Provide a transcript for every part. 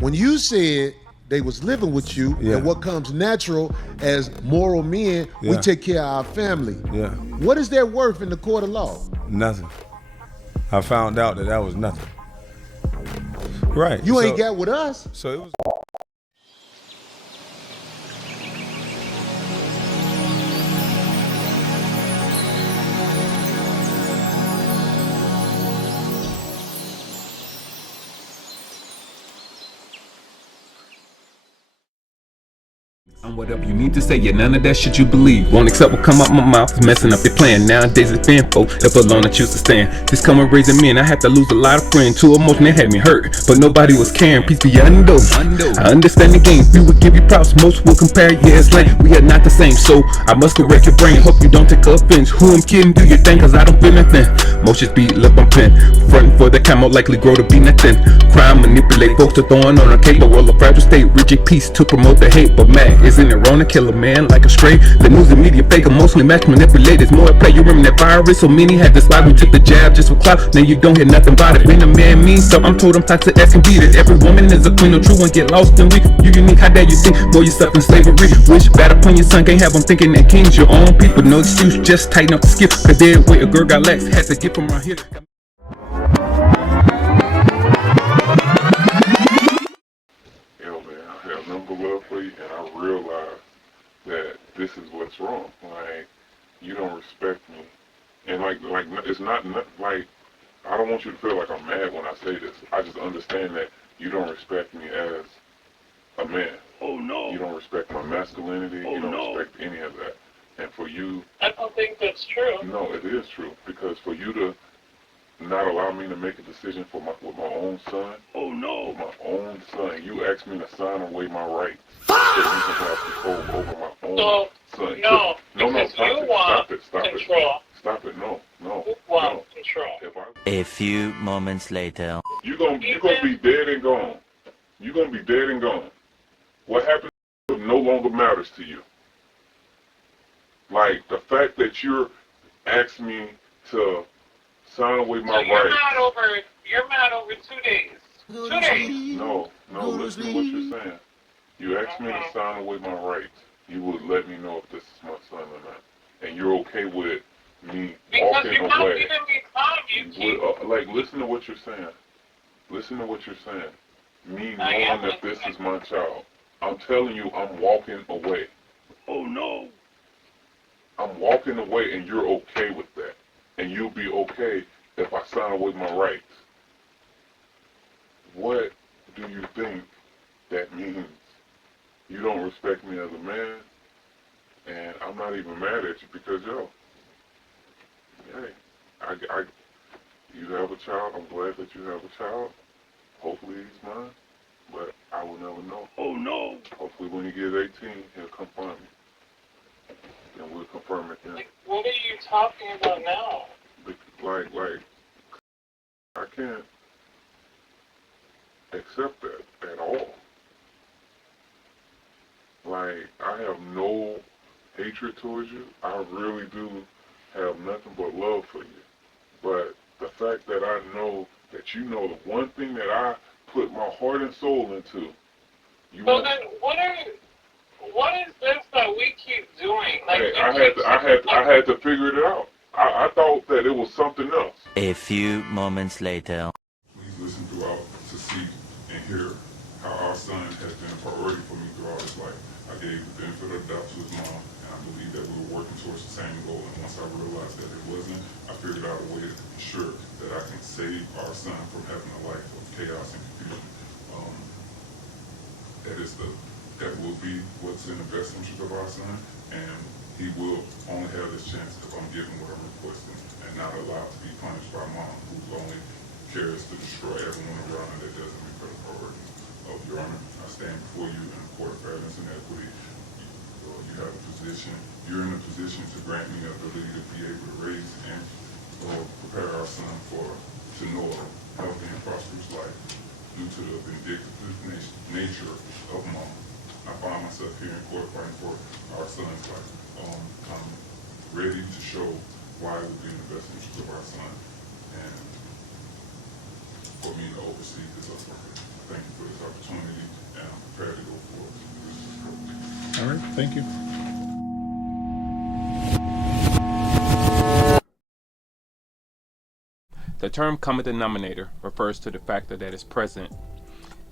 When you said they was living with you, and what comes natural as moral men, we take care of our family. Yeah. What is their worth in the court of law? Nothing. I found out that was nothing. Right. You ain't got with us. So it was. I'm whatever you need to say, yeah, none of that shit you believe. Won't accept what come out my mouth, is messing up your plan. Nowadays it's been folk that alone that choose to stand. This coming raising men, I had to lose a lot of friends. Too emotional, they had me hurt, but nobody was caring. Peace be undo. I understand the game, we would give you props, most will compare, yeah, it's lame. We are not the same, so I must correct your brain. Hope you don't take offense. Who I'm kidding, do your thing, cause I don't feel nothing. Most just beat, lip on pen. Frontin' for the camo, likely grow to be nothing. Crime, manipulate folks to throwing on a cake, but roll a fragile state, rigid peace to promote the hate. But man, isn't it wrong to kill a man like a stray? The news and media fake, emotionally match manipulators. More at play, you remember that virus? So many had to slide, we took the jab just for clout. Now you don't hear nothing about it. When a man means so, I'm told I'm toxic as can beat it. Every woman is a queen, no true one get lost and weak. You unique, how dare you think more yourself in slavery? Wish bad upon your son, can't have them thinking that king's your own people. No excuse, just tighten up the skip. Cause dead weight a girl got lax, had to get from around here. Yo, man, I have number love for you, and I realize that this is what's wrong. Like, you don't respect me, and like it's not like I don't want you to feel like I'm mad when I say this. I just understand that you don't respect me as a man. Oh no! You don't respect my masculinity. Oh, you don't no. respect any of that. And for you, I don't think that's true. no, it is true, because for you to not allow me to make a decision with my own son. Oh no! With my own son, you asked me to sign away my rights so you can have control over my own son. No, No, because stop you it, want stop it, stop control. it, stop it. No, You want control. A few moments later. You gonna be dead and gone. You gonna be dead and gone. What happens no longer matters to you. Like the fact that you're asking me to sign away my So you're rights. You're mad over 2 days. 2 days. No, listen to what you're saying. You asked me to sign away my rights. You would let me know if this is my son or not. And you're okay with me Because walking you're not away. giving me time, you keep... Like, listen to what you're saying. Listen to what you're saying. Me I am knowing that this is my child. I'm telling you, I'm walking away. Oh no! I'm walking away, and you're okay with that. And you'll be okay if I sign away my rights. What do you think that means? You don't respect me as a man, and I'm not even mad at you because, yo, hey, you have a child. I'm glad that you have a child. Hopefully he's mine, but I will never know. Oh no! Hopefully when he gets 18, he'll come find me, and we'll confirm it then. Like, what are you talking about now? Like, I can't accept that at all. Like, I have no hatred towards you. I really do have nothing but love for you. But the fact that I know that you know the one thing that I put my heart and soul into, So then, what is this that we keep doing? Like, hey, I had to figure it out. I thought that it was something else. A few moments later. Please listen throughout to see and hear how our son has been a priority for me throughout his life. I gave the benefit of the doubt to his mom, and I believe that we were working towards the same goal. And once I realized that it wasn't, I figured out a way to ensure that I can save our son from having a life of chaos and confusion. That will be what's in the best interest of our son, and he will only have this chance if I'm giving what I'm requesting and not allowed to be punished by mom, who only cares to destroy everyone around her that doesn't make her a priority. Your Honor, I stand before you in a court of fairness and equity. You're in a position to grant me the ability to be able to raise and prepare our son to know a healthy and prosperous life due to the vindictive nature of mom. I find myself here in court fighting for our son's life. I'm ready to show why it would be in the best interest of our son and for me to oversee this upbringing. thank you for this opportunity, and I'm prepared to go forward. All right, thank you. The term common denominator refers to the factor that is present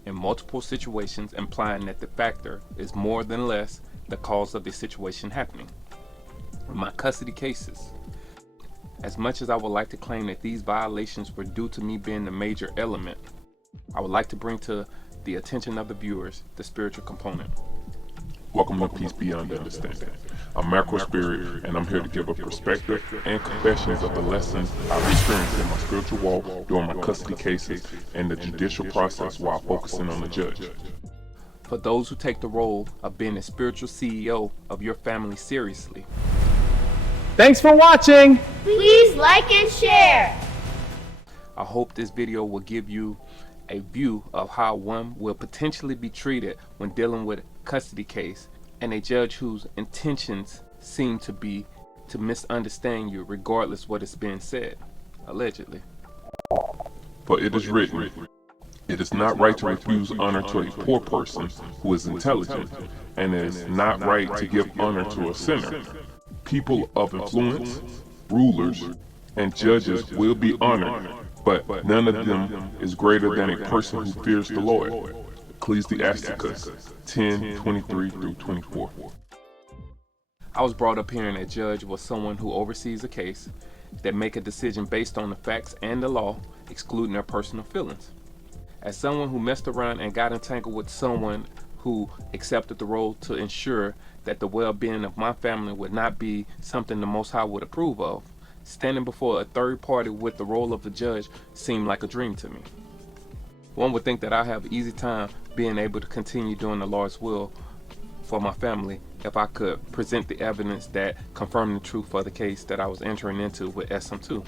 in multiple situations, implying that the factor is more than less the cause of the situation happening. In my custody cases, as much as I would like to claim that these violations were due to me being the major element, I would like to bring to the attention of the viewers the spiritual component. Welcome to Peace Beyond Understanding. I'm Macro Spirit, and I'm here to give a perspective and confessions of the lessons I've experienced in my spiritual walk during my custody cases and the judicial process while focusing on the judge. For those who take the role of being a spiritual CEO of your family seriously, Thanks for watching! Please like and share! I hope this video will give you a view of how one will potentially be treated when dealing with a custody case and a judge whose intentions seem to be to misunderstand you regardless what is being said, allegedly. For it is written, it is not right to refuse honor to a poor person who is intelligent, and it is not right to give honor to a sinner. People of influence, rulers, and judges will be honored, but none of them is greater than a person who fears the Lord. Ecclesiasticus 10:23-24. I was brought up hearing a judge was someone who oversees a case that make a decision based on the facts and the law, excluding their personal feelings. As someone who messed around and got entangled with someone who accepted the role to ensure that the well-being of my family would not be something the Most High would approve of, standing before a third party with the role of the judge seemed like a dream to me. One would think that I have an easy time being able to continue doing the Lord's will for my family if I could present the evidence that confirmed the truth for the case that I was entering into with SM2.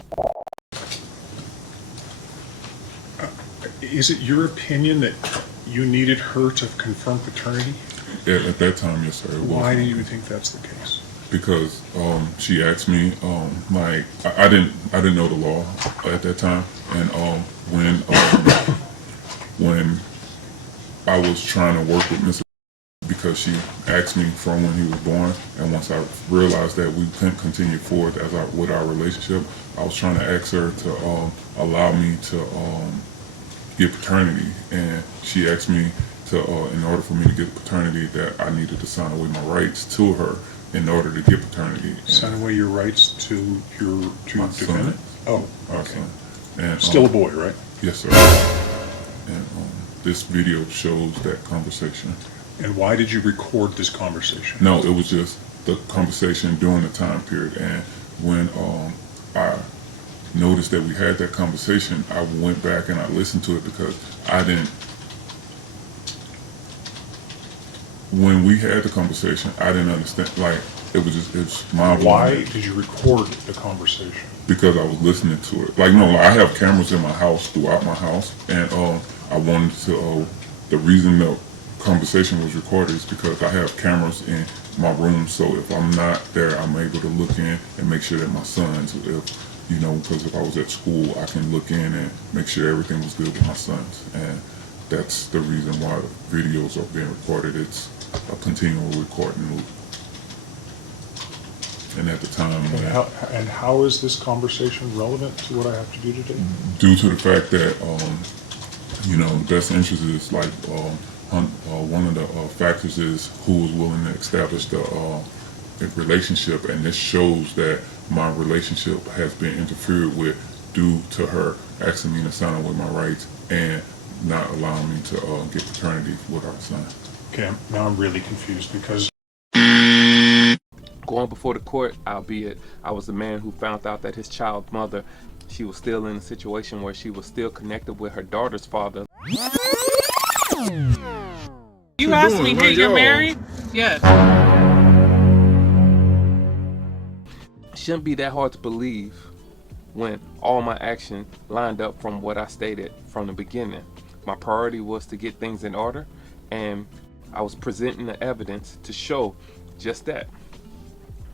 Is it your opinion that you needed her to confirm paternity? At that time, yes, sir. It was. Why do you think that's the case? Because she asked me, I didn't know the law at that time, and when I was trying to work with Mr. because she asked me from when he was born, and once I realized that we couldn't continue forward with our relationship, I was trying to ask her to allow me to get paternity, and she asked me to, in order for me to get paternity, that I needed to sign away my rights to her in order to get paternity. Sign away your rights to your my defendant? son. Oh, Our okay. son. And, Still a boy, right? Yes, sir. And this video shows that conversation. And why did you record this conversation? No, it was just the conversation during the time period. And when I noticed that we had that conversation, I went back and I listened to it because when we had the conversation, I didn't understand. Like, it's my Why did you record the conversation? Because I was listening to it. Like, no, I have cameras in my house, throughout my house, and I wanted to, the reason the conversation was recorded is because I have cameras in my room, so if I'm not there, I'm able to look in and make sure that my sons, because if I was at school, I can look in and make sure everything was good with my sons, and that's the reason why the videos are being recorded. It's a continual recording loop. And at the time, And how is this conversation relevant to what I have to do today? due to the fact that best interest is like one of the factors is who is willing to establish the relationship, and this shows that my relationship has been interfered with due to her asking me to sign away my rights and not allowing me to get paternity with our son. Okay, now I'm really confused because Going before the court, albeit I was the man who found out that his child's mother, she was still in a situation where she was still connected with her daughter's father. You asked me, hey, you're married? Yes. Shouldn't be that hard to believe when all my action lined up from what I stated from the beginning. My priority was to get things in order, and I was presenting the evidence to show just that.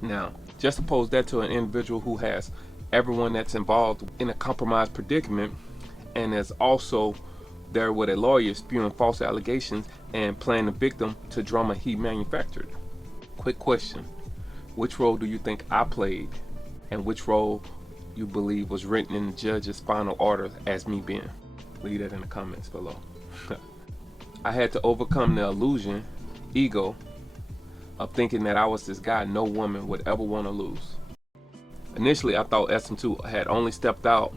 Now, just suppose that to an individual who has everyone that's involved in a compromised predicament and is also there with a lawyer spewing false allegations and playing the victim to drama he manufactured. Quick question. Which role do you think I played, and which role you believe was written in the judge's final order as me being? Leave that in the comments below. I had to overcome the illusion, ego, of thinking that I was this guy no woman would ever want to lose. Initially, I thought SM2 had only stepped out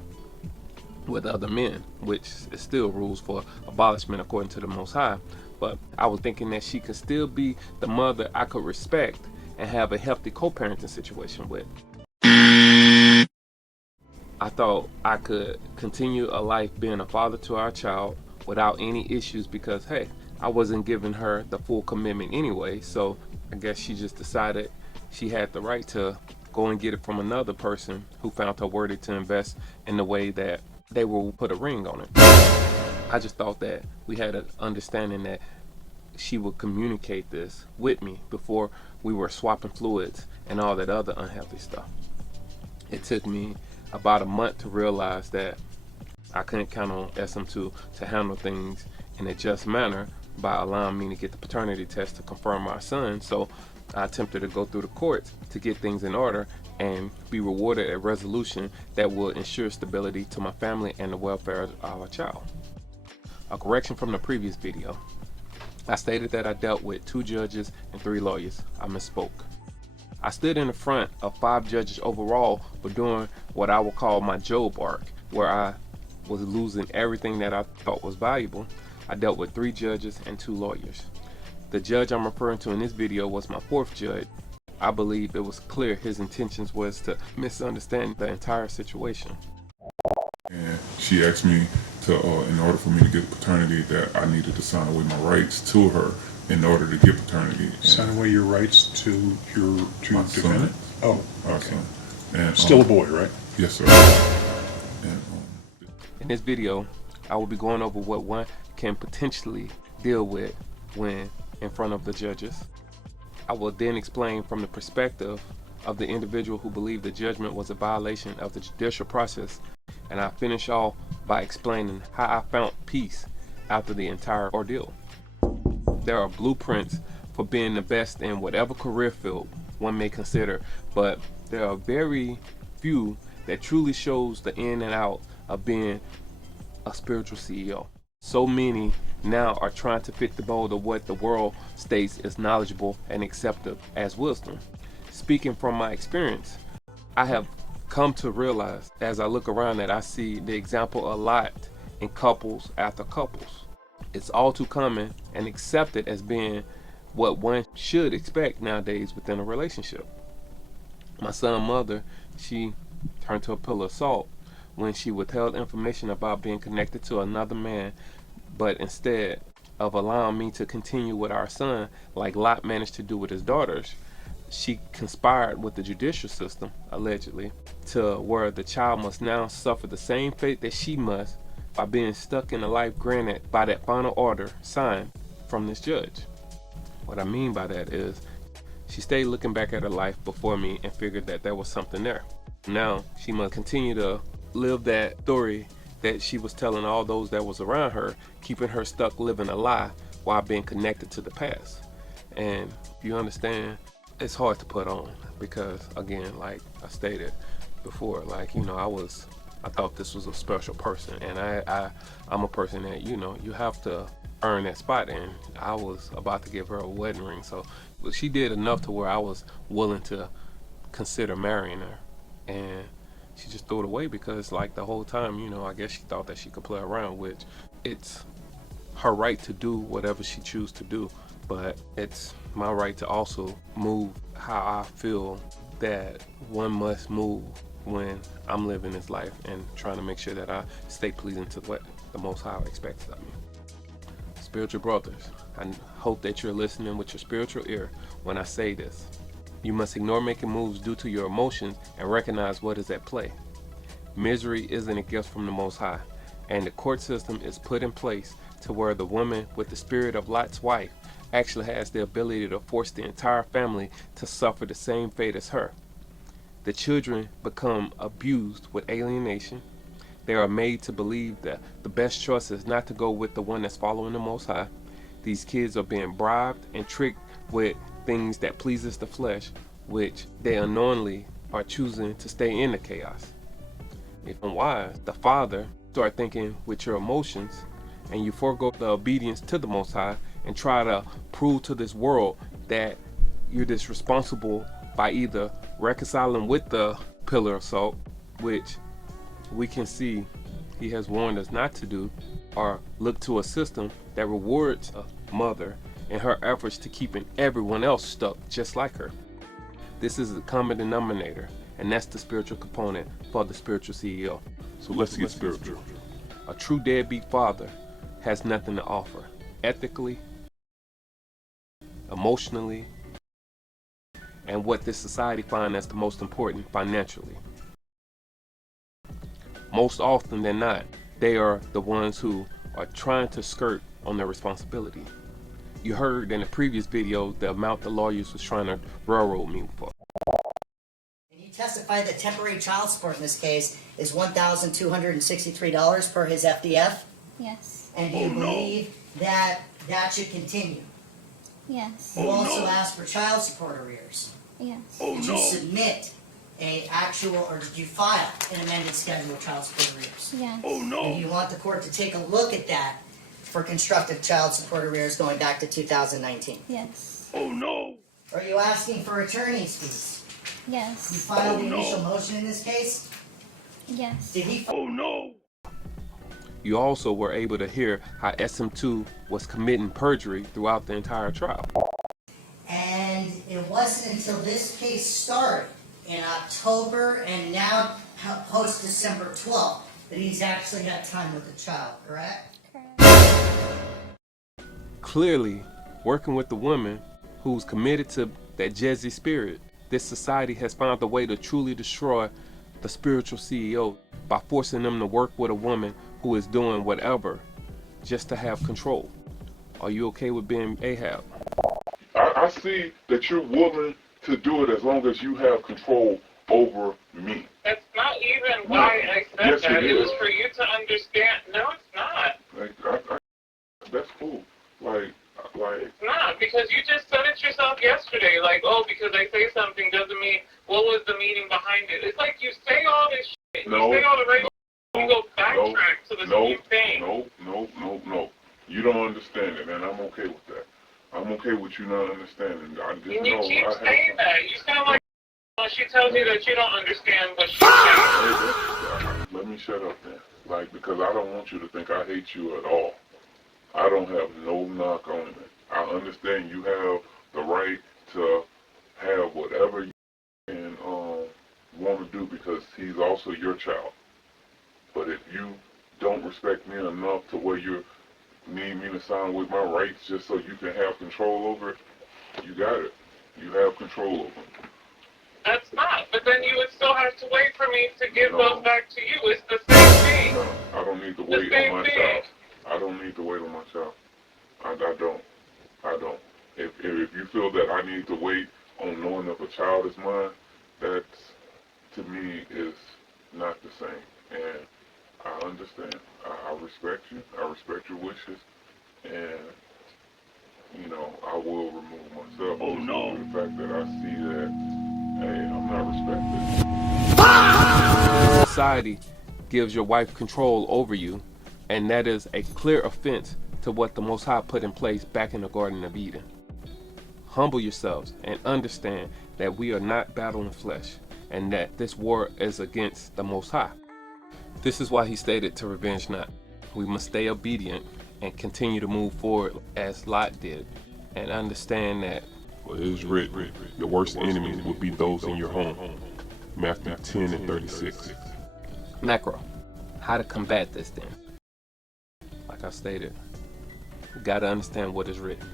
with other men, which is still rules for abolishment according to the Most High, but I was thinking that she could still be the mother I could respect and have a healthy co-parenting situation with. I thought I could continue a life being a father to our child without any issues because, hey, I wasn't giving her the full commitment anyway, so I guess she just decided she had the right to go and get it from another person who found her worthy to invest in the way that they will put a ring on it. I just thought that we had an understanding that she would communicate this with me before we were swapping fluids and all that other unhealthy stuff. It took me about a month to realize that I couldn't count on SM2 to handle things in a just manner by allowing me to get the paternity test to confirm our son, so I attempted to go through the courts to get things in order and be rewarded a resolution that will ensure stability to my family and the welfare of our child. A correction from the previous video. I stated that I dealt with 2 judges and 3 lawyers. I misspoke. I stood in the front of 5 judges overall for doing what I would call my Job arc, where I was losing everything that I thought was valuable. I dealt with 3 judges and 2 lawyers. The judge I'm referring to in this video was my 4th judge. I believe it was clear his intentions was to misunderstand the entire situation. And she asked me to, in order for me to get paternity, that I needed to sign away my rights to her in order to get paternity. Sign away your rights to your defendant? Oh, okay. And, still a boy, right? Yes, sir. And, in this video, I will be going over what one can potentially deal with when in front of the judges. I will then explain from the perspective of the individual who believed the judgment was a violation of the judicial process, and I finish off by explaining how I found peace after the entire ordeal. There are blueprints for being the best in whatever career field one may consider, but there are very few that truly shows the in and out of being a spiritual CEO. So many now are trying to fit the mold of what the world states is knowledgeable and accepted as wisdom. Speaking from my experience, I have come to realize as I look around that I see the example a lot in couples after couples. It's all too common and accepted as being what one should expect nowadays within a relationship. My son's mother, she turned to a pillar of salt when she withheld information about being connected to another man, but instead of allowing me to continue with our son like Lot managed to do with his daughters, she conspired with the judicial system, allegedly, to where the child must now suffer the same fate that she must by being stuck in the life granted by that final order signed from this judge. What I mean by that is she stayed looking back at her life before me and figured that there was something there. Now she must continue to live that story that she was telling all those that was around her, keeping her stuck living a lie while being connected to the past. And if you understand, it's hard to put on because, again, like I stated before, like, you know, I thought this was a special person, and I'm a person that, you know, you have to earn that spot, and I was about to give her a wedding ring, so she did enough to where I was willing to consider marrying her, and she just threw it away because, like, the whole time, you know, I guess she thought that she could play around, which it's her right to do whatever she chooses to do, but it's my right to also move how I feel that one must move when I'm living this life and trying to make sure that I stay pleasing to what the Most High expects of me. Spiritual brothers, I hope that you're listening with your spiritual ear when I say this. You must ignore making moves due to your emotions and recognize what is at play. Misery isn't a gift from the Most High, and the court system is put in place to where the woman with the spirit of Lot's wife actually has the ability to force the entire family to suffer the same fate as her. The children become abused with alienation. They are made to believe that the best choice is not to go with the one that's following the Most High. These kids are being bribed and tricked with things that pleases the flesh, which they unknowingly are choosing to stay in the chaos. If unwise, the father start thinking with your emotions, and you forego the obedience to the Most High and try to prove to this world that you're this responsible by either reconciling with the pillar of salt, which we can see he has warned us not to do, or look to a system that rewards a mother in her efforts to keeping everyone else stuck just like her. This is the common denominator, and that's the spiritual component for the spiritual CEO. So let's get spiritual. A true deadbeat father has nothing to offer, ethically, emotionally, and what this society finds as the most important, financially. Most often than not, they are the ones who are trying to skirt on their responsibility. You heard in the previous video the amount the lawyers was trying to railroad me for. And you testify that temporary child support in this case is $1,263 per his FDF? Yes. And do you believe that that should continue? Yes. You also asked for child support arrears. Yes. Did you submit a actual, or did you file an amended schedule of child support arrears? Yes. And do you want the court to take a look at that for constructive child support arrears going back to 2019? Yes. Are you asking for attorney's fees? You Yes. filed the initial motion in this case? Yes. Did he? You also were able to hear how SM2 was committing perjury throughout the entire trial. And it wasn't until this case started in October and now post December 12th that he's actually had time with the child, correct? Clearly, working with the woman who's committed to that Jezzy spirit, this society has found a way to truly destroy the spiritual CEO by forcing them to work with a woman who is doing whatever just to have control. Are you okay with being Ahab? I see that you're willing to do it as long as you have control over me. That's not even why I said Yes, that. it It was is. for you to understand. No, it's not. That's cool. It's not, because you just said it yourself yesterday. Like, oh, because I say something doesn't mean what was the meaning behind it. It's like you say all this shit. No, you say all the right shit. You go no, backtrack to the same thing. No. You don't understand it, and I'm okay with that. I'm okay with you not understanding. I just And you know keep I have saying some- that. You sound like when she tells you that you don't understand what she's saying. Let me shut up then. Because I don't want you to think I hate you at all. I don't have no knock on it. I understand you have the right to have whatever you can want to do because he's also your child. But if you don't respect me enough to where you need me to sign with my rights just so you can have control over it, you got it. You have control over it. That's not. But then you would still have to wait for me to give those back to you. It's the same thing. No, I don't need to wait on my child. I don't need to wait on my child. I don't. If you feel that I need to wait on knowing if a child is mine, that to me is not the same. And I understand. I respect you. I respect your wishes. And, I will remove myself. Due to the fact that I see that, hey, I'm not respected. Society gives your wife control over you, and that is a clear offense to what the Most High put in place back in the Garden of Eden. Humble yourselves and understand that we are not battling flesh, and that this war is against the Most High. This is why he stated to revenge not. We must stay obedient and continue to move forward as Lot did, and understand that Well, it is written, your worst enemies will be those in your home. Matthew 10:36. macro. How to combat this then? Like I stated, we gotta understand what is written.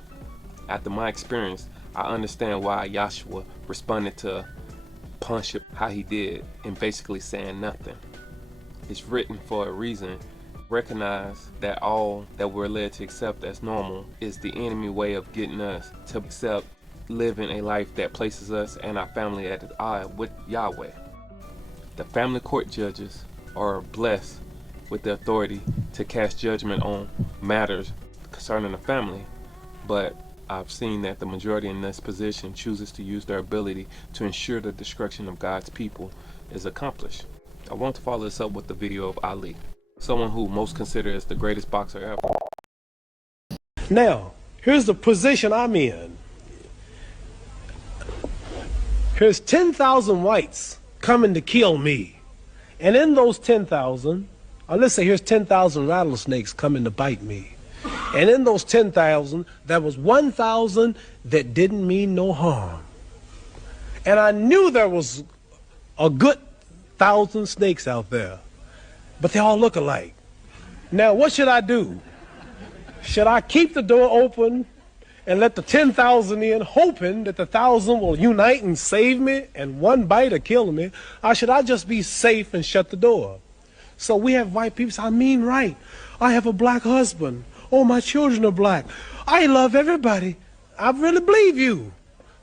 After my experience, I understand why Joshua responded to Punch how he did and basically saying nothing. It's written for a reason. Recognize that all that we're led to accept as normal is the enemy way of getting us to accept living a life that places us and our family at odds with Yahweh. The family court judges are blessed with the authority to cast judgment on matters concerning the family, but I've seen that the majority in this position chooses to use their ability to ensure the destruction of God's people is accomplished. I want to follow this up with the video of Ali, someone who most considered as the greatest boxer ever. Now, here's the position I'm in. Here's 10,000 whites coming to kill me. And in those 10,000, or let's say here's 10,000 rattlesnakes coming to bite me. And in those 10,000, there was 1,000 that didn't mean no harm. And I knew there was a good 1,000 snakes out there, but they all look alike. Now, what should I do? Should I keep the door open and let the 10,000 in, hoping that the 1,000 will unite and save me and one bite or kill me? Or should I just be safe and shut the door? So we have white people say, I mean right. I have a black husband. Oh, my children are black. I love everybody. I really believe you.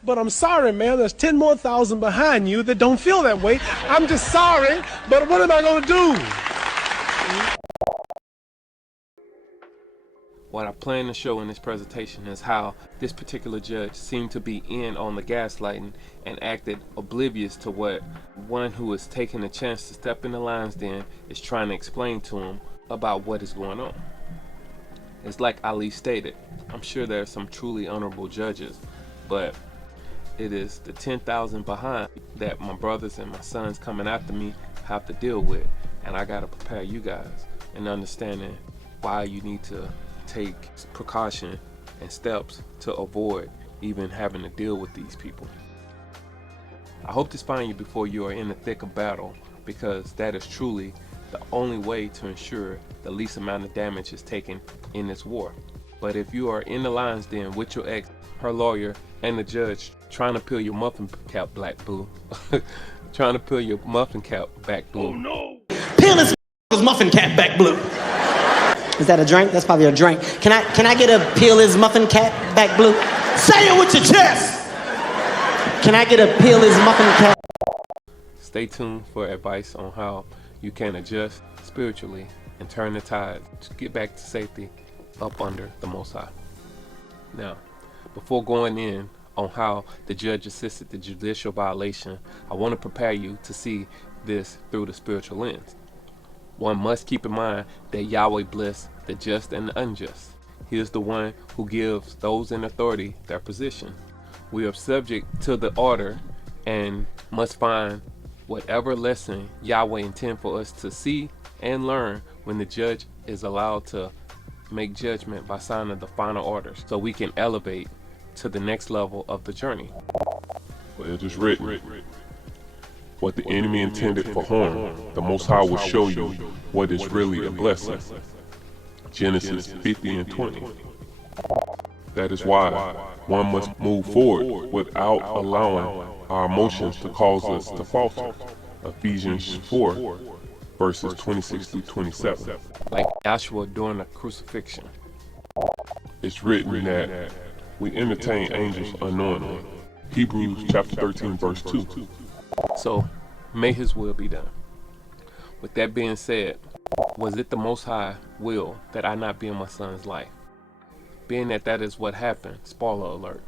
But I'm sorry, man, there's 10 more thousand behind you that don't feel that way. I'm just sorry, but what am I going to do? What I plan to show in this presentation is how this particular judge seemed to be in on the gaslighting and acted oblivious to what one who is taking a chance to step in the lion's den is trying to explain to him about what is going on. It's like Ali stated, I'm sure there are some truly honorable judges, but it is the 10,000 behind that my brothers and my sons coming after me have to deal with, and I gotta prepare you guys in understanding why you need to take precaution and steps to avoid even having to deal with these people. I hope this finds you before you are in the thick of battle, because that is truly the only way to ensure the least amount of damage is taken in this war. But if you are in the lion's den with your ex, her lawyer, and the judge trying to peel your muffin cap black blue, trying to peel your muffin cap back blue. Oh no! Peel his muffin cap back blue. Is that a drink? That's probably a drink. Can I get a peel his muffin cap back blue? Say it with your chest! Can I get a peel his muffin cap? Stay tuned for advice on how you can adjust spiritually and turn the tide to get back to safety up under the Most High. Now, before going in on how the judge assisted the judicial violation, I want to prepare you to see this through the spiritual lens. One must keep in mind that Yahweh bless the just and the unjust. He is the one who gives those in authority their position. We are subject to the order and must find whatever lesson Yahweh intends for us to see and learn when the judge is allowed to make judgment by signing the final orders, so we can elevate to the next level of the journey. For it is written, what the enemy intended for harm, the Most High will show you what is really a blessing. Genesis 50 and 20. That is why one must move forward without allowing our emotions to cause us to falter. Ephesians 4, verses 26 through 27. Like Joshua during the crucifixion. It's written that we entertain angels unknowingly. Hebrews chapter 13, verse 2. So, may his will be done. With that being said, was it the Most High will that I not be in my son's life? Being that that is what happened, spoiler alert,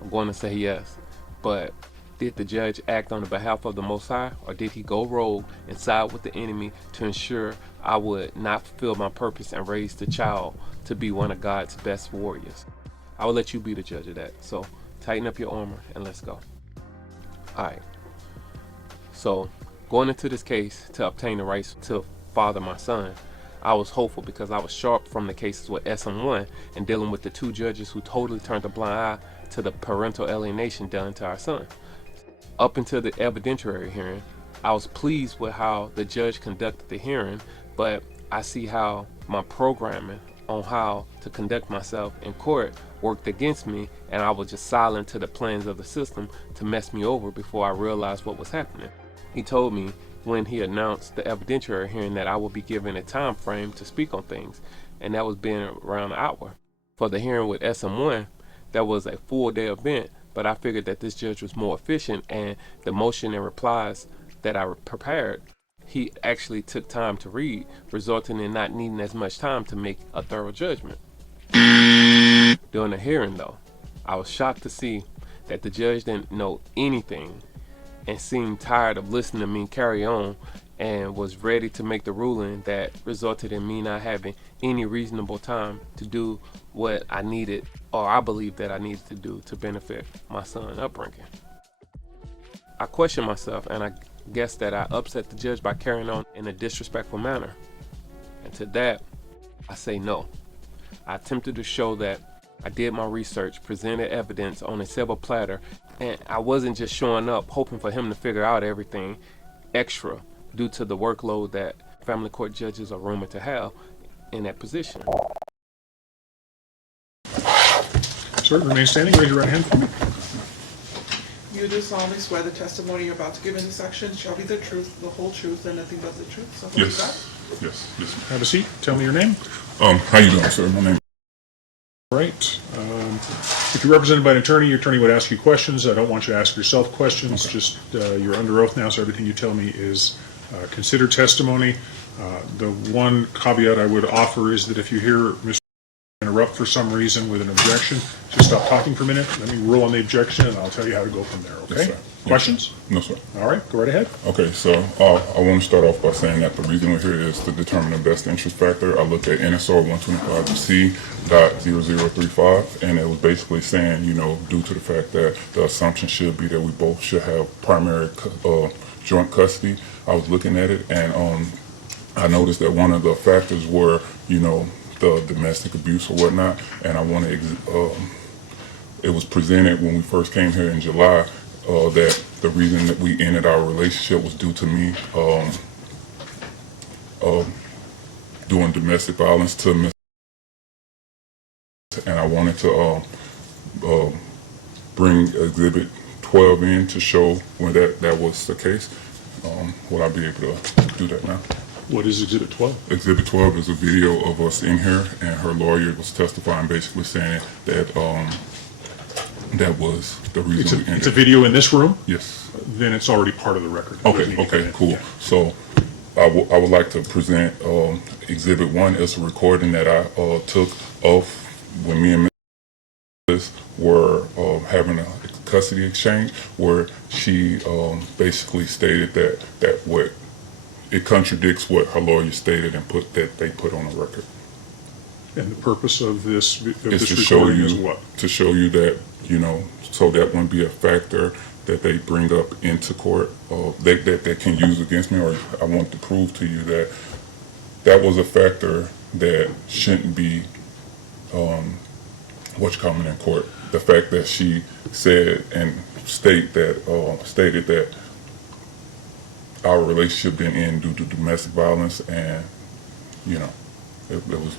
I'm going to say yes. But did the judge act on the behalf of the Most High, or did he go rogue and side with the enemy to ensure I would not fulfill my purpose and raise the child to be one of God's best warriors? I will let you be the judge of that. So tighten up your armor and let's go. Alright. So going into this case to obtain the rights to father my son, I was hopeful because I was sharp from the cases with SM1 and dealing with the two judges who totally turned a blind eye to the parental alienation done to our son. Up until the evidentiary hearing, I was pleased with how the judge conducted the hearing, but I see how my programming on how to conduct myself in court worked against me, and I was just silent to the plans of the system to mess me over before I realized what was happening. He told me when he announced the evidentiary hearing that I would be given a time frame to speak on things, and that was being around an hour. For the hearing with SM1, that was a full day event, but I figured that this judge was more efficient, and the motion and replies that I prepared, he actually took time to read, resulting in not needing as much time to make a thorough judgment. During the hearing, though, I was shocked to see that the judge didn't know anything and seemed tired of listening to me carry on, and was ready to make the ruling that resulted in me not having any reasonable time to do what I needed, or I believed that I needed to do, to benefit my son's upbringing. I questioned myself, and I guess that I upset the judge by carrying on in a disrespectful manner. And to that, I say no. I attempted to show that I did my research, presented evidence on a silver platter, and I wasn't just showing up hoping for him to figure out everything extra due to the workload that family court judges are rumored to have in that position. Sir, remain standing. Raise your right hand for me. You do solemnly swear the testimony you're about to give in this section shall be the truth, the whole truth, and nothing but the truth. So help you God. Yes. Yes. Have a seat. Tell me your name. How you doing, sir? My name. Right. If you're represented by an attorney, your attorney would ask you questions. I don't want you to ask yourself questions. Okay. Just you're under oath now, so everything you tell me is considered testimony. The one caveat I would offer is that if you hear Mr. interrupt for some reason with an objection, just stop talking for a minute. Let me rule on the objection, and I'll tell you how to go from there. Okay? Yes, Questions? No, sir. All right. Go right ahead. Okay, so I want to start off by saying that the reason we're here is to determine the best interest factor. I looked at NSR 125C.0035, and it was basically saying, you know, due to the fact that the assumption should be that we both should have primary joint custody. I was looking at it, and I noticed that one of the factors were, you know, the domestic abuse or whatnot, and I want to. It was presented when we first came here in July that the reason that we ended our relationship was due to me doing domestic violence to Miss, and I wanted to bring Exhibit 12 in to show when that was the case. Would I be able to do that now? What is Exhibit 12? Exhibit 12 is a video of us in here, and her lawyer was testifying, basically saying that that was the reason we ended. It's a video in this room? Yes. Then it's already part of the record. Okay, cool. Yeah. So I would like to present Exhibit 1 as a recording that I took of when me and Miss were having a custody exchange, where she basically stated that what it contradicts what her lawyer stated and they put on the record. And the purpose of this is to show you is what? To show you that, you know, so that wouldn't be a factor that they bring up into court that they can use against me, or I want to prove to you that that was a factor that shouldn't be what's-coming in court. The fact that she said and stated that our relationship didn't end due to domestic violence, and you know, it was.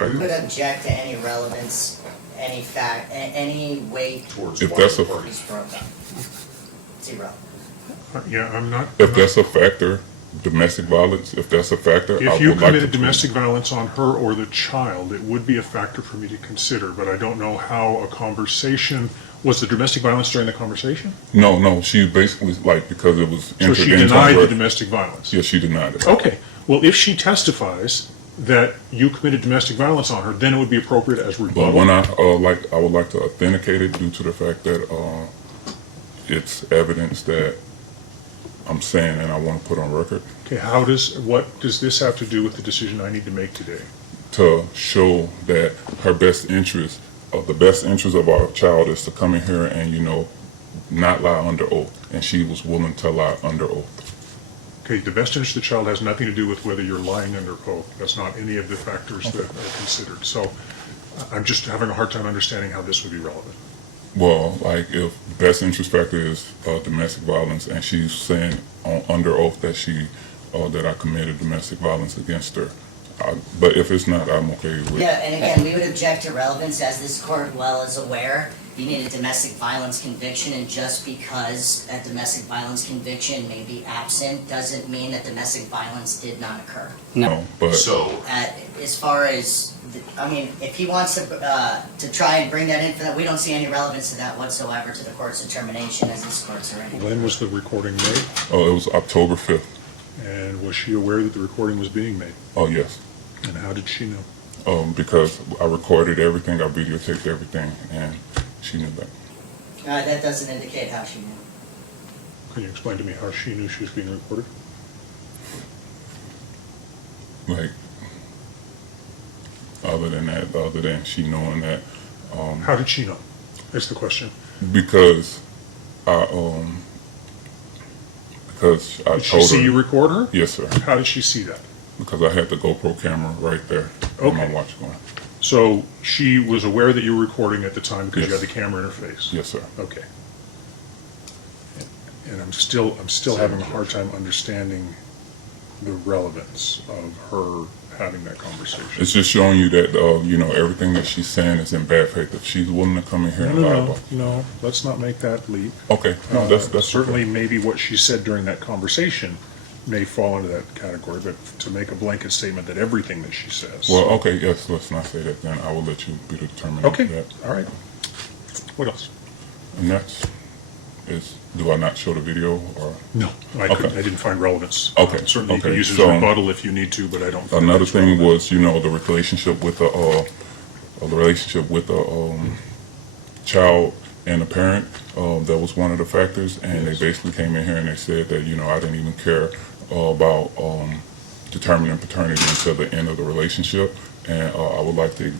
We would object to any relevance, any fact, any weight towards if that's a parties broke up. Zero. Yeah, I'm not. If that's a factor, domestic violence. If that's a factor, if you committed domestic violence on her or the child, it would be a factor for me to consider. But I don't know how a conversation. Was the domestic violence during the conversation? No. She basically, like, because it was. So she denied the domestic violence. Yes, she denied it. Okay. Well, if she testifies that you committed domestic violence on her, then it would be appropriate as rebuttal. But when I would like to authenticate it due to the fact that it's evidence that I'm saying and I want to put on record. Okay. What does this have to do with the decision I need to make today? To show that her best interest, the best interest of our child is to come in here and, you know, not lie under oath, and she was willing to lie under oath. Okay, the best interest of the child has nothing to do with whether you're lying under oath. That's not any of the factors that are considered. So I'm just having a hard time understanding how this would be relevant. Well, like, if best interest factor is domestic violence, and she's saying under oath that that I committed domestic violence against her. But if it's not, I'm okay with it. Yeah, and again, we would object to relevance, as this court well is aware. You need a domestic violence conviction, and just because a domestic violence conviction may be absent doesn't mean that domestic violence did not occur. No, but As far as, if he wants to try and bring that in for that, we don't see any relevance to that whatsoever to the court's determination, as this court's already. When was the recording made? Oh, it was October 5th. And was she aware that the recording was being made? Oh, yes. And how did she know? Because I recorded everything, I videotaped everything, and she knew that. That doesn't indicate how she knew. Can you explain to me how she knew she was being recorded? Like, other than she knowing that. How did she know? That's the question. Because I Did she told see her. you record her? Yes, sir. How did she see that? Because I had the GoPro camera right there with my watch going. So she was aware that you were recording at the time because you Yes. had the camera in her face? Yes, sir. Okay. And I'm still having a hard time understanding the relevance of her having that conversation. It's just showing you that, everything that she's saying is in bad faith. If she's willing to come in here and lie about it. No, let's not make that leap. Okay, no, that's certainly okay. maybe what she said during that conversation may fall into that category, but to make a blanket statement that everything that she says. Well, okay, yes, let's not say that then. I will let you be the determinant Okay, of that. all right. What else? And do I not show the video or? No, I didn't find relevance. Okay. Certainly you can Okay, use it as so, rebuttal if you need to, but I don't. find Another that's thing relevant. was, the relationship with the child and the parent. That was one of the factors, and they basically came in here and they said that I didn't even care about determining paternity until the end of the relationship, and I would like to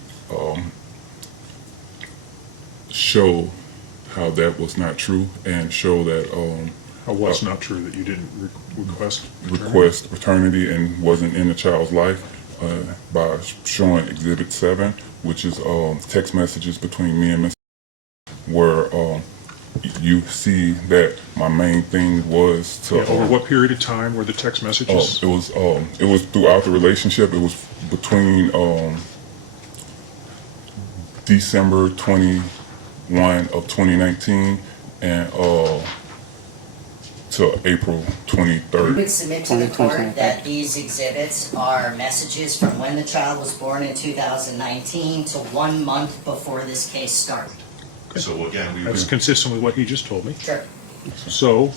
show how that was not true and show that How was not true that you didn't request paternity and wasn't in the child's life by showing Exhibit 7, which is text messages between me and Miss, where you see that my main thing was to over what period of time were the text messages? it was throughout the relationship. It was between December 21 of 2019 and to April 23rd. We would submit to the court that these exhibits are messages from when the child was born in 2019 to 1 month before this case started. So again, that's consistent with what he just told me. Sure. So,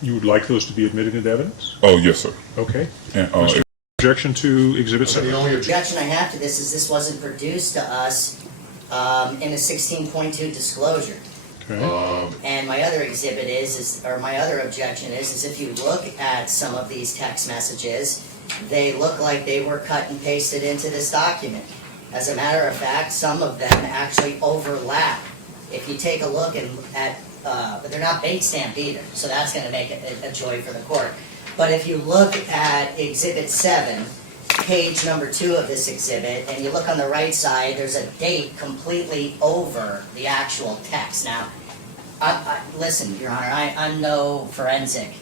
you would like those to be admitted into evidence? Oh, yes, sir. Okay. And, Objection to Exhibit 7? The only objection I have to this is this wasn't produced to us in a 16.2 disclosure. Okay. And my other exhibit my other objection is if you look at some of these text messages, they look like they were cut and pasted into this document. As a matter of fact, some of them actually overlap. If you take a look but they're not bait stamped either, so that's going to make it a joy for the court. But if you look at Exhibit 7, page number 2 of this exhibit, and you look on the right side, there's a date completely over the actual text. Now, listen, Your Honor, I'm no forensic,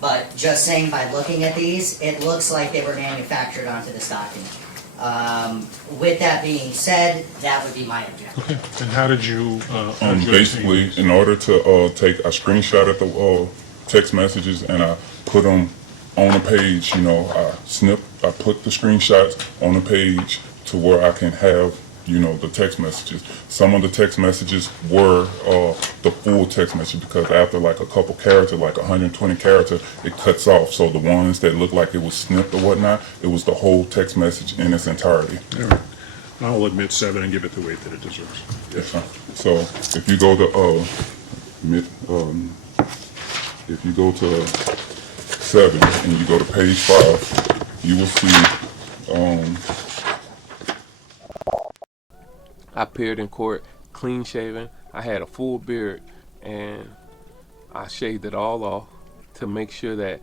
but just saying by looking at these, it looks like they were manufactured onto this document. With that being said, that would be my objection. Okay. And how did you... basically, in order to I screenshot at the text messages and I put them on a page, I put the screenshots on a page to where I can have, the text messages. Some of the text messages were the full text message because after like a couple characters, like 120 characters, it cuts off. So the ones that looked like it was snipped or whatnot, it was the whole text message in its entirety. All right. I'll admit 7 and give it the weight that it deserves. Yes, sir. So if you go to 7 and you go to page 5, you will see. I appeared in court clean shaven. I had a full beard and I shaved it all off to make sure that,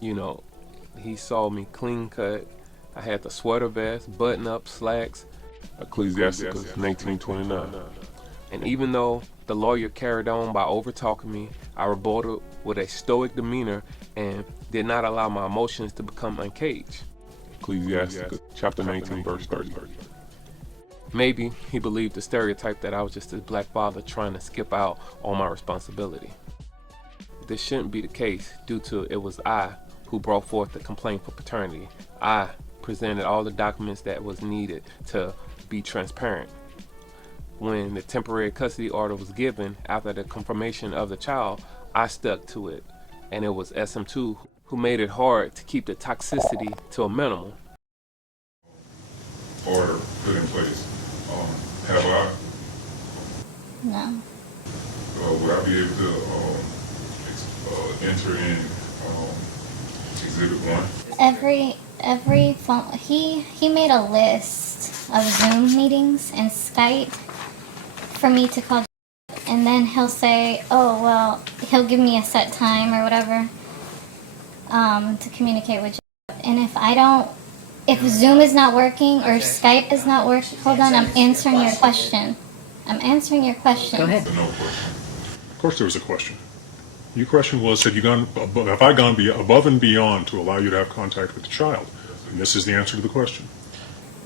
he saw me clean cut. I had the sweater vest, button up, slacks. Ecclesiasticus 1929. And even though the lawyer carried on by over talking me, I rebutted with a stoic demeanor and did not allow my emotions to become uncaged. Ecclesiasticus chapter 19 verse 30. Maybe he believed the stereotype that I was just a black father trying to skip out on my responsibility. This shouldn't be the case due to it was I who brought forth the complaint for paternity. I presented all the documents that was needed to be transparent. When the temporary custody order was given after the confirmation of the child, I stuck to it, and it was SM2 who made it hard to keep the toxicity to a minimum. Order put in place. Have I? No. Would I be able to enter in Exhibit 1? Every phone, he made a list of Zoom meetings and Skype for me to call, and then he'll say, oh well, he'll give me a set time or whatever to communicate with you. And if Zoom is not working or Skype is not working, hold on, I'm answering your question. I'm answering your question. Go ahead. No question. Of course there was a question. Your question was, have I gone above and beyond to allow you to have contact with the child? And this is the answer to the question.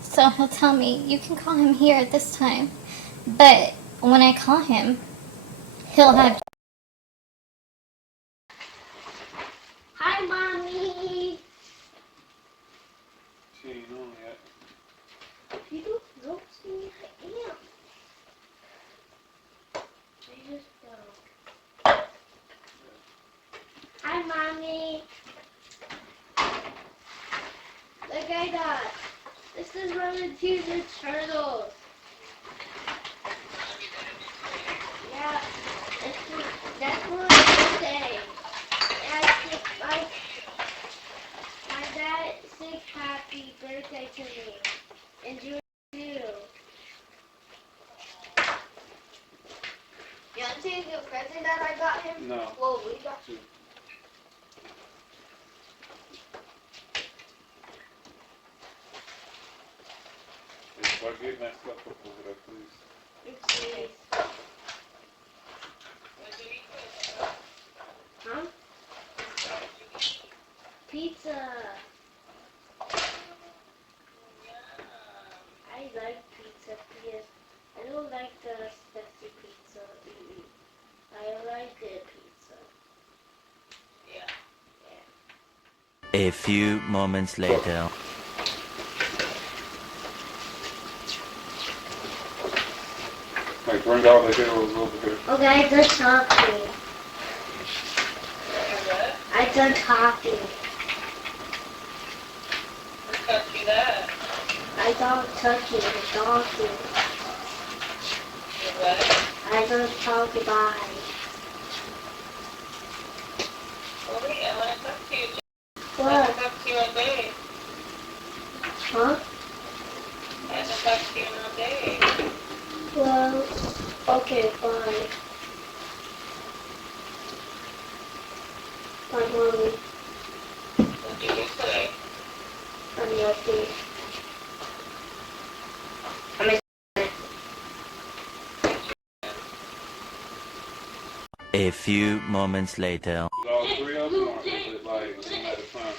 So he'll tell me, you can call him here at this time. But when I call him, he'll have... Hi, Mommy. She ain't on yet. You don't know me, I am. I just don't. Hi, Mommy. Look, I got. This is one of the turtles. Yeah, that's what I say. My dad said happy birthday to me. And you too. You want to see the present that I got him? No. Well, we got you. If I get messed up over there, please. Oopsies. Huh? Pizza. I like pizza, yes. I don't like the spicy pizza. I like the pizza. Yeah. A few moments later. Like, bring all the heroes over here. Okay, I done talking. I done talking. I don't touch it, it's talking. I don't talk about it. What? Huh? Well, okay, fine. Bye, Mommy. What did you say? I'm nothing. A few moments later. All three of them, or is it like one at a time?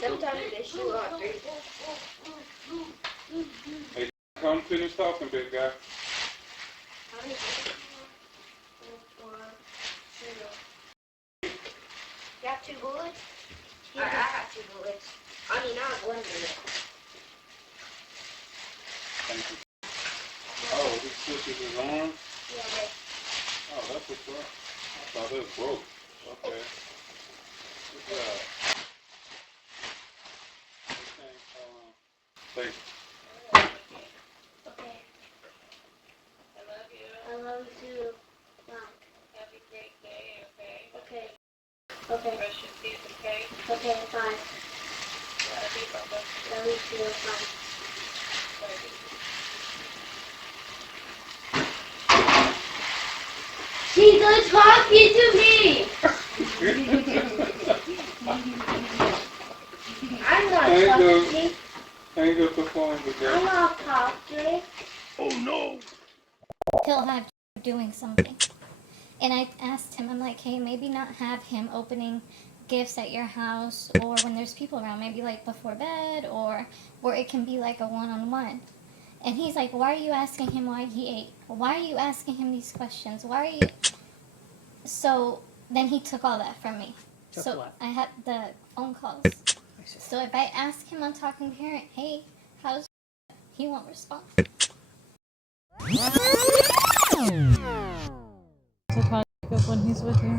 Sometimes they shoot out three. Hey, come finish talking, big guy. You have 2 bullets? I have 2 bullets. I mean, I have 1 bullet. Thank you. Oh, he switches his arms? Yeah. Oh, that's what's up. I thought it was broke. Okay. Good job. Okay, thanks. Okay. I love you too. Mom. Have a great day, okay? Okay. Okay. Brush your teeth, okay? Okay, bye. Love you, Papa. Love you too. Bye. Love you. She's not talking to me! I'm not talking. Hang up the phone with that. I'm not talking. Oh no! He'll have doing something. And I asked him, I'm like, hey, maybe not have him opening gifts at your house or when there's people around, maybe like before bed or where it can be like a one-on-one. And he's like, why are you asking him why he ate? Why are you asking him these questions? Why are you... So then he took all that from me. So what? I had the phone calls. So if I ask him on Talking Parent, hey, how's... He won't respond. To call Jacob when he's with you.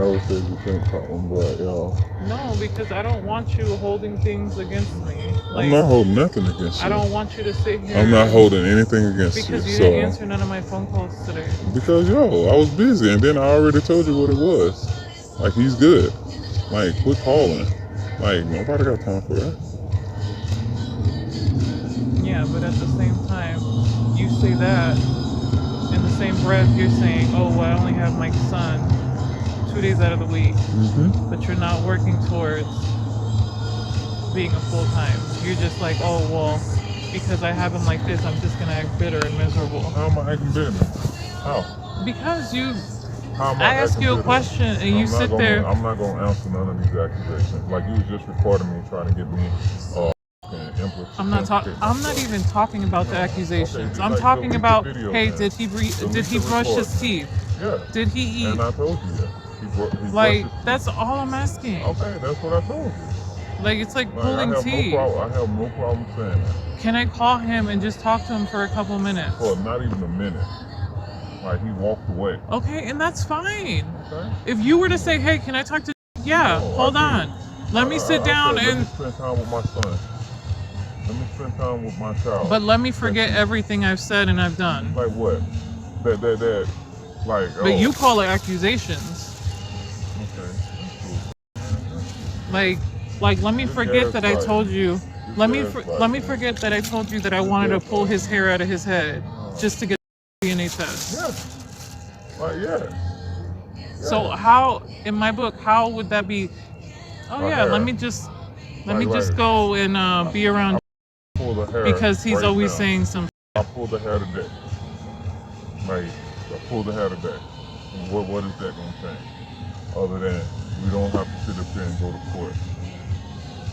never said you couldn't call him, but yo. No, because I don't want you holding things against me. Like, I'm not holding nothing against you. I don't want you to sit here. I'm not holding anything against you. Because you so, didn't answer none of my phone calls today. Because yo, I was busy, and then I already told you what it was. Like, he's good. Like, quit calling. Like, nobody got time for that. Yeah, but at the same time, you say that. In the same breath, you're saying, oh, well, I only have my son 2 days out of the week. Mm-hmm. But you're not working towards being a full-time. You're just like, oh, well, because I have him like this, I'm just going to act bitter and miserable. How am I acting bitter? How? Because you... How am I ask acting you a bitter? question and you sit there... I'm not going to answer none of these accusations. Like, you was just recording me trying to get me... I'm not even talking about the accusations. I'm talking about, hey, did he brush his teeth? Yeah. Did he eat? And I told you that. He like, that's all I'm asking. Okay, that's what I told you. Like, it's like pulling teeth. I have no problem saying that. Can I call him and just talk to him for a couple minutes? For not even a minute. Like, he walked away. Okay, and that's fine. Okay. If you were to say, hey, can I talk to... Yeah, hold on. Let me sit down and... Let me spend time with my son. Let me spend time with my child. But let me forget everything I've said and I've done. Like what? That. Like, But you call it accusations. Okay. Like, let me forget that I told you. Let me forget that I told you that I wanted to pull his hair out of his head just to get a DNA test. Yeah. Like, yeah. So how, in my book, how would that be? Oh yeah, let me just go and be around. Pull the hair because he's right always now. saying some. I pulled the hair today. Like, I pulled the hair today. What is that gonna change? Other than we don't have to sit up here and go to court.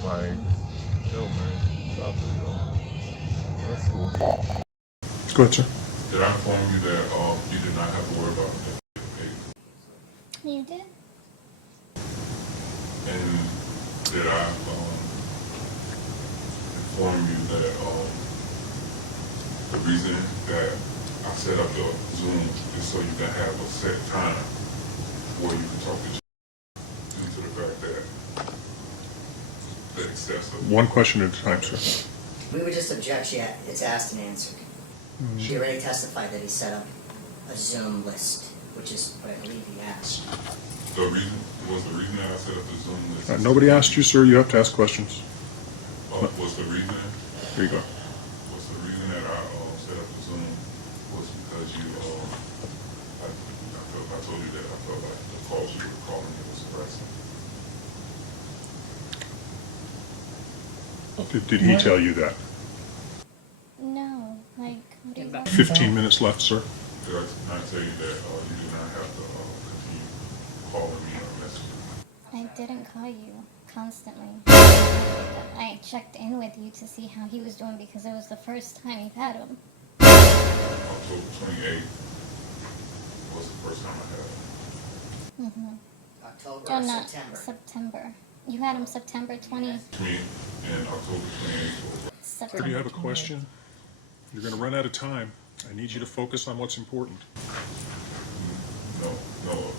Like, yo man, stop it, yo. That's cool. Go ahead, sir. Did I inform you that you did not have to worry about that? You did? And did I inform you that the reason that I set up the Zoom is so you can have a set time where you can talk to you due to the fact that the excessive... One question at a time, sir. We would just object, it's asked and answered. She already testified that he set up a Zoom list, which is what I believe he asked. The reason that I set up the Zoom list... Nobody asked you, sir. You have to ask questions. Was the reason... Here you go. Was the reason that I set up the Zoom was because you... I told you that I felt like the calls you were calling me was harassing. Did he tell you that? No, like, what do you want? 15 minutes left, sir. Did I not tell you that you do not have to continue calling me or messaging me? I didn't call you constantly. I checked in with you to see how he was doing because it was the first time you've had him. October 28th was the first time I had him. October Oh, or not September? September. You had him September 20. Me and October 28th. September. Do you have a question? You're going to run out of time. I need you to focus on what's important. No other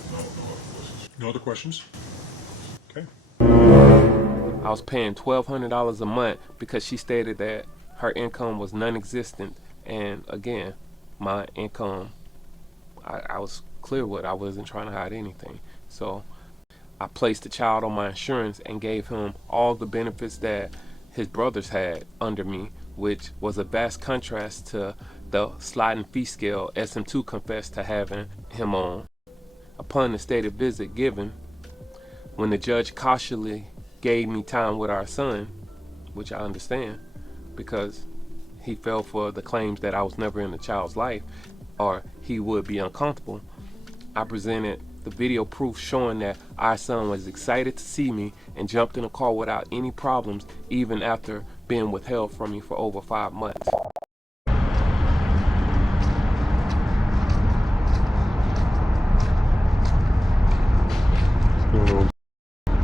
questions. No other questions? Okay. I was paying $1,200 a month because she stated that her income was non-existent, and again, my income, I was clear with. I wasn't trying to hide anything. So I placed the child on my insurance and gave him all the benefits that his brothers had under me, which was a vast contrast to the sliding fee scale SM2 confessed to having him on. Upon the stated visit given, when the judge cautiously gave me time with our son, which I understand because he fell for the claims that I was never in the child's life or he would be uncomfortable, I presented the video proof showing that our son was excited to see me and jumped in the car without any problems, even after being withheld from me for over 5 months. What's going on?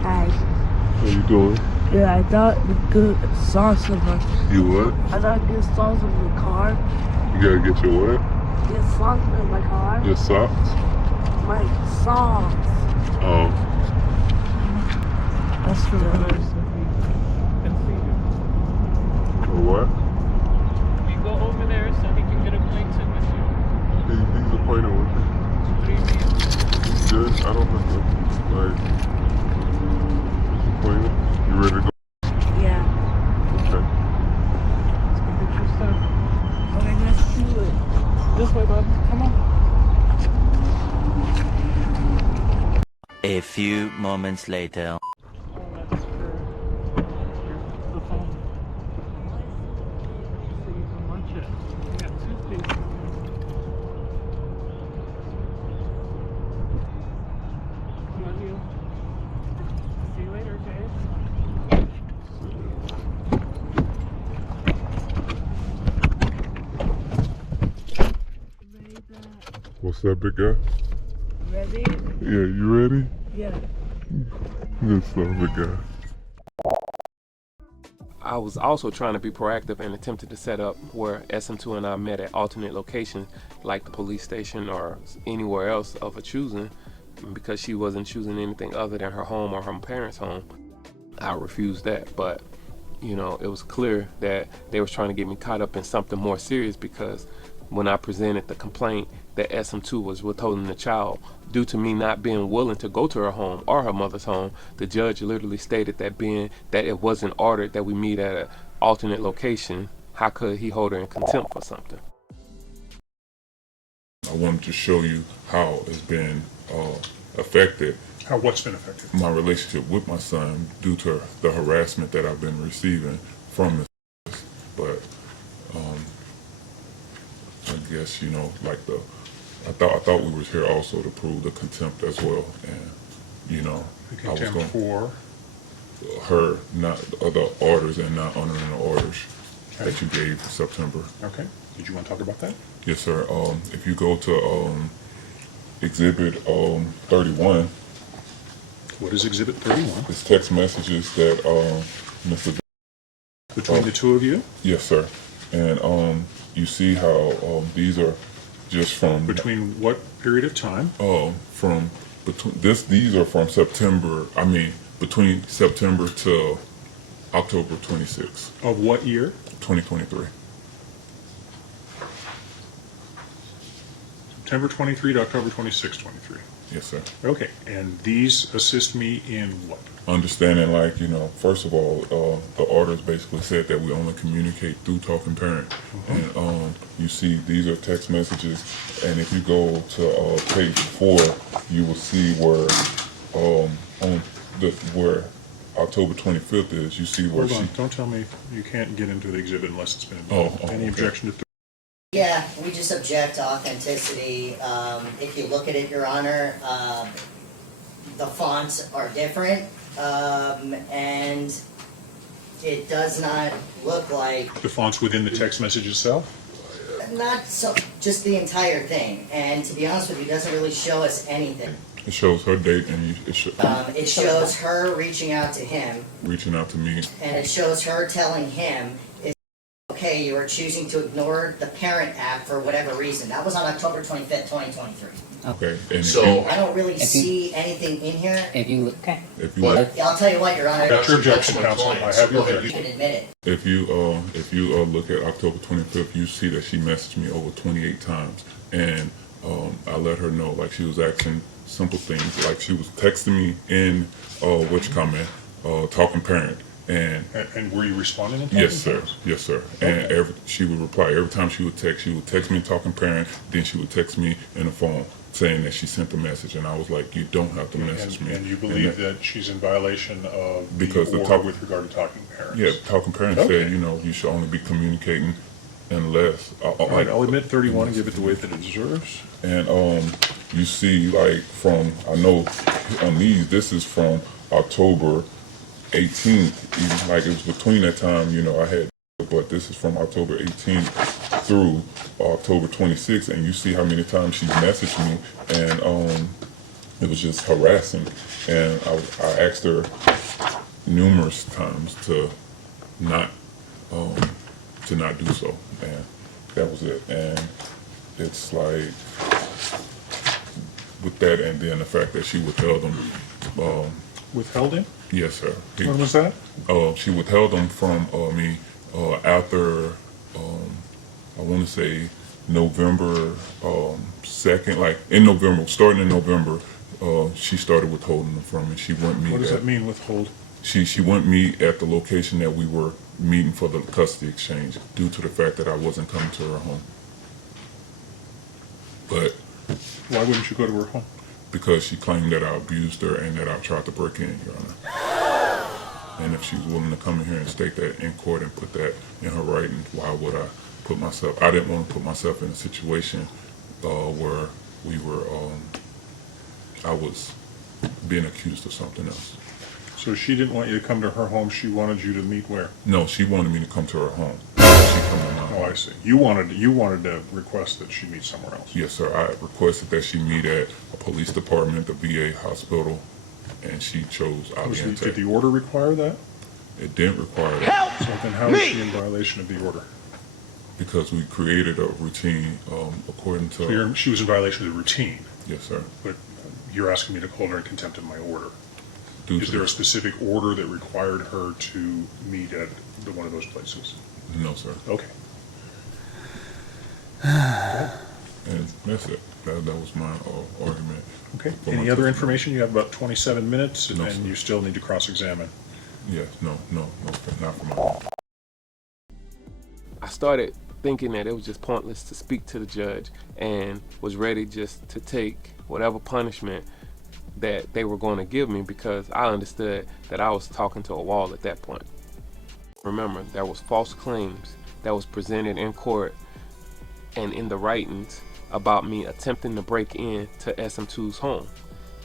Hi. How you doing? Yeah, I thought the good sauce of the... You what? I thought good sauce of the car. You gotta get your what? Good sauce in my car. Your socks? My socks. Oh. That's for For what? We go over there so he can get acquainted with you. He's acquainted with me. What do you mean? Good. I don't have to, like, acquainted. You ready to go? Yeah. Okay. Let's go get your stuff. Okay, let's do it. This way, bud. Come on. A few moments later. Oh, that's for the phone. So you can munch it. You got toothpaste. Love you. See you later, okay? What's up, big guy? Ready? Yeah, you ready? Yeah. Good stuff, big guy. I was also trying to be proactive and attempted to set up where SM2 and I met at alternate locations like the police station or anywhere else of her choosing, because she wasn't choosing anything other than her home or her parents' home. I refused that, but you know, it was clear that they was trying to get me caught up in something more serious, because when I presented the complaint that SM2 was withholding the child due to me not being willing to go to her home or her mother's home, the judge literally stated that being that it wasn't ordered that we meet at an alternate location, how could he hold her in contempt for something? I wanted to show you how it's been affected. How what's been affected? My relationship with my son due to the harassment that I've been receiving from this. But I guess, you know, like I thought we was here also to prove the contempt as well, and you know, The I was contempt going for? her not the orders and not honoring the orders that you gave in September. Okay. Did you want to talk about that? Yes, sir. If you go to Exhibit 31. What is Exhibit 31? It's text messages that Mr. Between the two of you? Yes, sir. And you see how these are just from Between what period of time? From between these are from September. I mean, between September to October 26th. Of what year? 2023. September 23 to October 26, 23. Yes, sir. Okay, and these assist me in what? Understanding, like, you know, first of all, the orders basically said that we only communicate through Talking Parent. And you see these are text messages, and if you go to page 4, you will see where where October 25th is. You see where Hold on, don't tell me you can't get into the exhibit unless it's been any okay. objection to Yeah, we just object to authenticity. If you look at it, Your Honor, the fonts are different, and it does not look like... the fonts within the text message itself? Not so, just the entire thing. And to be honest with you, it doesn't really show us anything. it shows her date, and It shows her reaching out to him, reaching out to me. and it shows her telling him, okay, you are choosing to ignore the parent app for whatever reason. That was on October 25th, 2023. Okay. And So I don't really see anything in here. If you look, okay. if you look, I'll tell you what, Your Honor. That's your objection, counsel. I have your You objection. can admit it. if you look at October 25th, you see that she messaged me over 28 times, and I let her know, like, she was asking simple things, like she was texting me in Talking Parent. And were you responding in Yes, sir. Parent? Yes, sir. Okay. And she would reply every time she would text me Talking Parent, then she would text me in the phone saying that she sent the message, and I was like, you don't have to message me. And you believe that she's in violation of Because the the order talk- with regard to Talking Parents? Yeah, Talking Parent Okay. said, you know, you should only be communicating unless. All right, I'll admit 31 and give it the weight that it deserves. And you see, like, from, I know on these, this is from October 18th, even, like, it was between that time, you know, I had, but this is from October 18th through October 26th, and you see how many times she messaged me, and it was just harassing, and I asked her numerous times to not do so, and that was it. And it's like with that, and then the fact that she withheld them. Withheld him? Yes, sir. When was that? She withheld them from me after, I want to say November 2nd, like in November, starting in November, she started withholding them from me. She wouldn't meet. What does that mean, withhold? She wouldn't meet at the location that we were meeting for the custody exchange due to the fact that I wasn't coming to her home. But why wouldn't you go to her home? Because she claimed that I abused her and that I tried to break in, Your Honor. And if she's willing to come in here and state that in court and put that in her writing, why would I put myself? I didn't want to put myself in a situation where we were. I was being accused of something else. So she didn't want you to come to her home. She wanted you to meet where? No, she wanted me to come to her home. She come to my home. Oh, I see. You wanted to request that she meet somewhere else. Yes, sir. I requested that she meet at a police department, the VA hospital, and she chose Aliente. Did the order require that? It didn't require that. So then how is she in violation of the order? Because we created a routine according to... So she was in violation of the routine? Yes, sir. But you're asking me to hold her in contempt of my order. Is there a specific order that required her to meet at one of those places? No, sir. Okay. And that's it. That was my argument. Okay. Any other information? You have about 27 minutes, No, and sir. you still need to cross-examine. Yes, no, not for my... I started thinking that it was just pointless to speak to the judge and was ready just to take whatever punishment that they were going to give me because I understood that I was talking to a wall at that point. Remember, there was false claims that was presented in court and in the writings about me attempting to break in to SM2's home.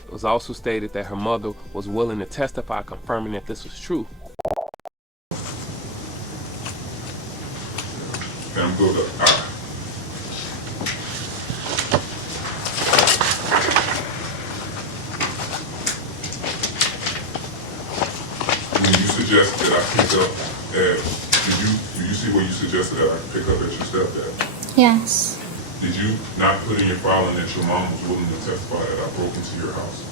It was also stated that her mother was willing to testify confirming that this was true. I'm good. When you suggested that I pick up at, did you see where you suggested that I pick up at your stepdad? Yes. Did you not put in your filing that your mom was willing to testify that I broke into your house?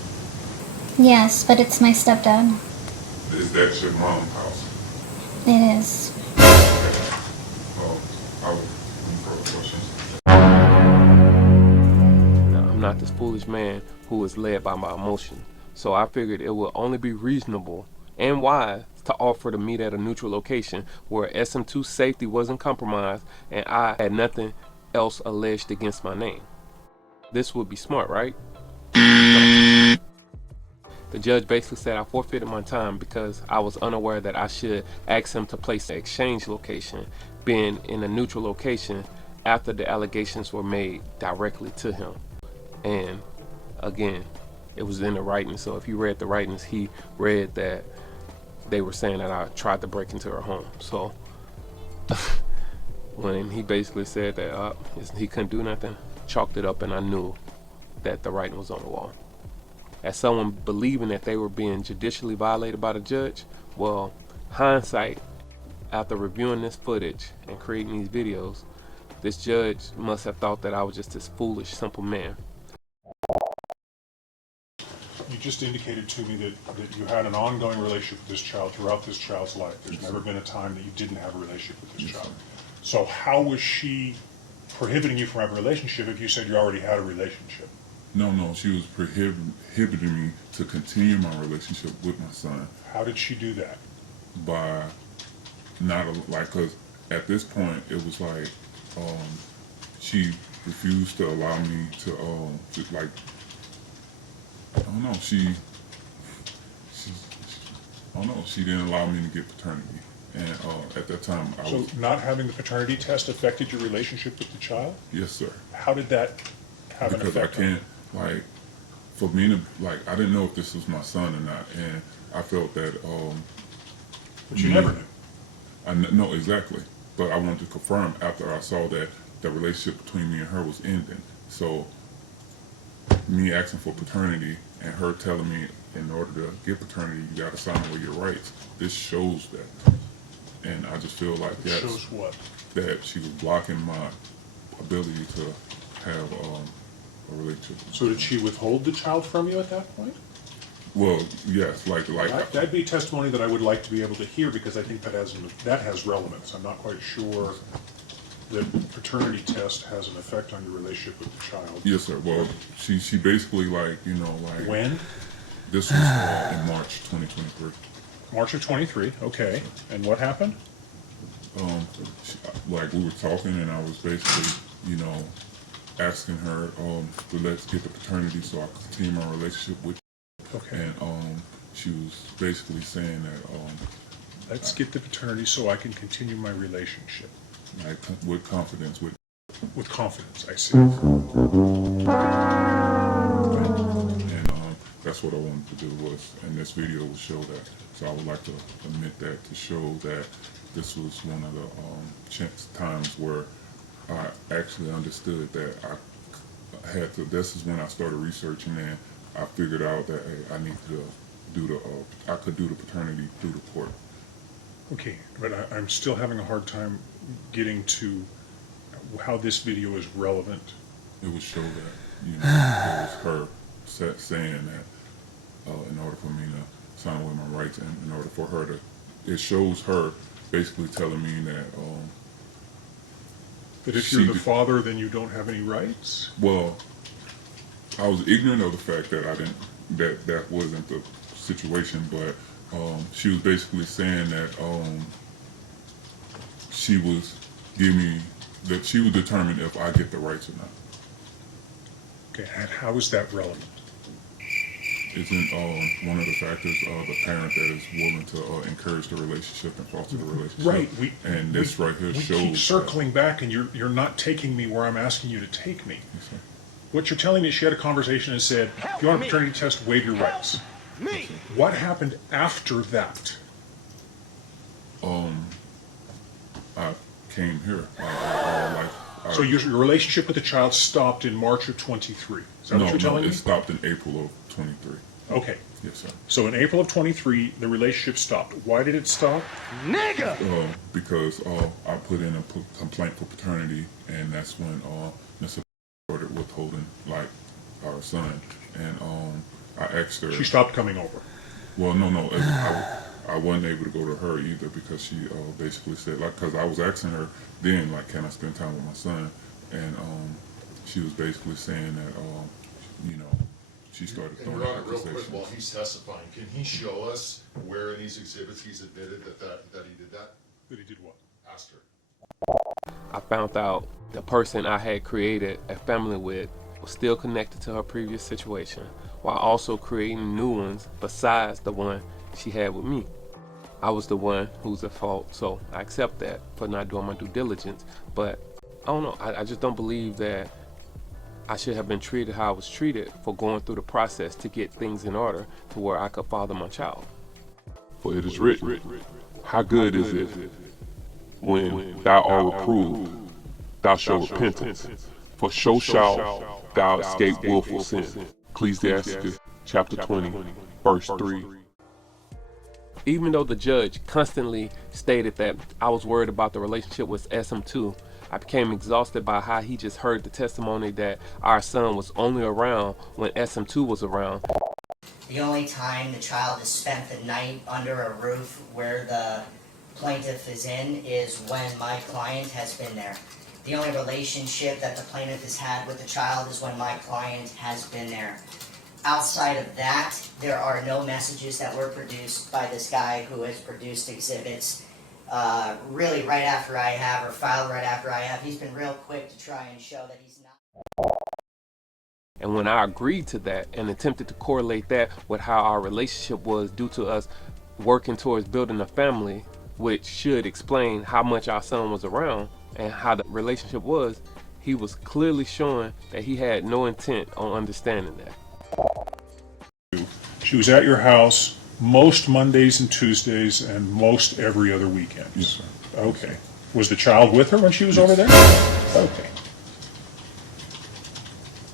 Yes, but it's my stepdad. Is that your mom's house? It is. I would further questions. Now, I'm not this foolish man who is led by my emotion, so I figured it would only be reasonable and wise to offer to meet at a neutral location where SM2's safety wasn't compromised and I had nothing else alleged against my name. This would be smart, right? The judge basically said I forfeited my time because I was unaware that I should ask him to place the exchange location, being in a neutral location after the allegations were made directly to him. And again, it was in the writing, so if you read the writings, he read that they were saying that I tried to break into her home. So when he basically said that he couldn't do nothing, chalked it up, and I knew that the writing was on the wall. As someone believing that they were being judicially violated by the judge, well, hindsight, after reviewing this footage and creating these videos, this judge must have thought that I was just this foolish, simple man. You just indicated to me that you had an ongoing relationship with this child throughout this child's life. There's never been a time that you didn't have a relationship with this child. So how was she prohibiting you from having a relationship if you said you already had a relationship? No, she was prohibiting me to continue my relationship with my son. How did she do that? By not, because at this point it was like, she refused to allow me to like, I don't know, she I don't know, she didn't allow me to get paternity. And at that time I was... So not having the paternity test affected your relationship with the child? Yes, sir. How did that have an effect? Because I can't, like, for me to, like, I didn't know if this was my son or not, and I felt that, But you never knew. I know exactly, but I wanted to confirm after I saw that the relationship between me and her was ending. So, me asking for paternity and her telling me in order to get paternity, you got to sign away your rights. This shows that. And I just feel like that shows what? That she was blocking my ability to have a relationship. So did she withhold the child from you at that point? Well, yes, like That'd be testimony that I would like to be able to hear, because I think that has relevance. I'm not quite sure that the paternity test has an effect on your relationship with the child. Yes, sir. Well, she basically like, you know, like. When? This was in March 2023. March of 23, okay. And what happened? Like we were talking, and I was basically, you know, asking her to let's get the paternity so I could continue my relationship with you. Okay. And she was basically saying that let's get the paternity so I can continue my relationship. Like with confidence. With confidence, I see. That's what I wanted to do was, and this video will show that. So I would like to admit that to show that this was one of the times where I actually understood that I had to. This is when I started researching, and I figured out that hey, I need to do I could do the paternity through the court. Okay, but I'm still having a hard time getting to how this video is relevant. It would show that, you know, it was her saying that in order for me to sign away my rights, and in order for her to, it shows her basically telling me that that if you're the father, then you don't have any rights? Well, I was ignorant of the fact that I didn't, that wasn't the situation, but she was basically saying that she was giving me, that she would determine if I get the rights or not. Okay, and how is that relevant? Isn't one of the factors the parent that is willing to encourage the relationship and foster the relationship? Right. And this right here shows. We keep circling back, and you're not taking me where I'm asking you to take me. Yes, sir. What you're telling me is she had a conversation and said, if you want a paternity test, waive your rights. Me. What happened after that? I came here. So your relationship with the child stopped in March of 23. Is that what you're telling me? No, it stopped in April of 23. Okay. Yes, sir. So in April of 23, the relationship stopped. Why did it stop? Nigga! Because I put in a complaint for paternity, and that's when Mr. started withholding, like, our son. And I asked her. She stopped coming over. Well, no. I wasn't able to go to her either, because she basically said, like, because I was asking her then, like, can I spend time with my son? And she was basically saying that, you know, she started throwing Your Honor, real quick, accusations. while he's testifying, can he show us where in these exhibits he's admitted that he did that? That he did what? Ask her. I found out the person I had created a family with was still connected to her previous situation, while also creating new ones besides the one she had with me. I was the one who's at fault, so I accept that for not doing my due diligence. But I don't know, I just don't believe that I should have been treated how I was treated for going through the process to get things in order to where I could father my child. For it is written, how good is it when thou art reproved, thou shalt repentance, for so shalt thou escape willful sin. Ecclesiastes chapter 20, verse 3. Even though the judge constantly stated that I was worried about the relationship with SM2, I became exhausted by how he just heard the testimony that our son was only around when SM2 was around. The only time the child has spent the night under a roof where the plaintiff is in is when my client has been there. The only relationship that the plaintiff has had with the child is when my client has been there. Outside of that, there are no messages that were produced by this guy who has produced exhibits really right after I have, or filed right after I have. He's been real quick to try and show that he's not. And when I agreed to that and attempted to correlate that with how our relationship was due to us working towards building a family, which should explain how much our son was around and how the relationship was, he was clearly showing that he had no intent on understanding that. She was at your house most Mondays and Tuesdays and most every other weekend. Yes, sir. Okay. Was the child with her when she was over there? Okay.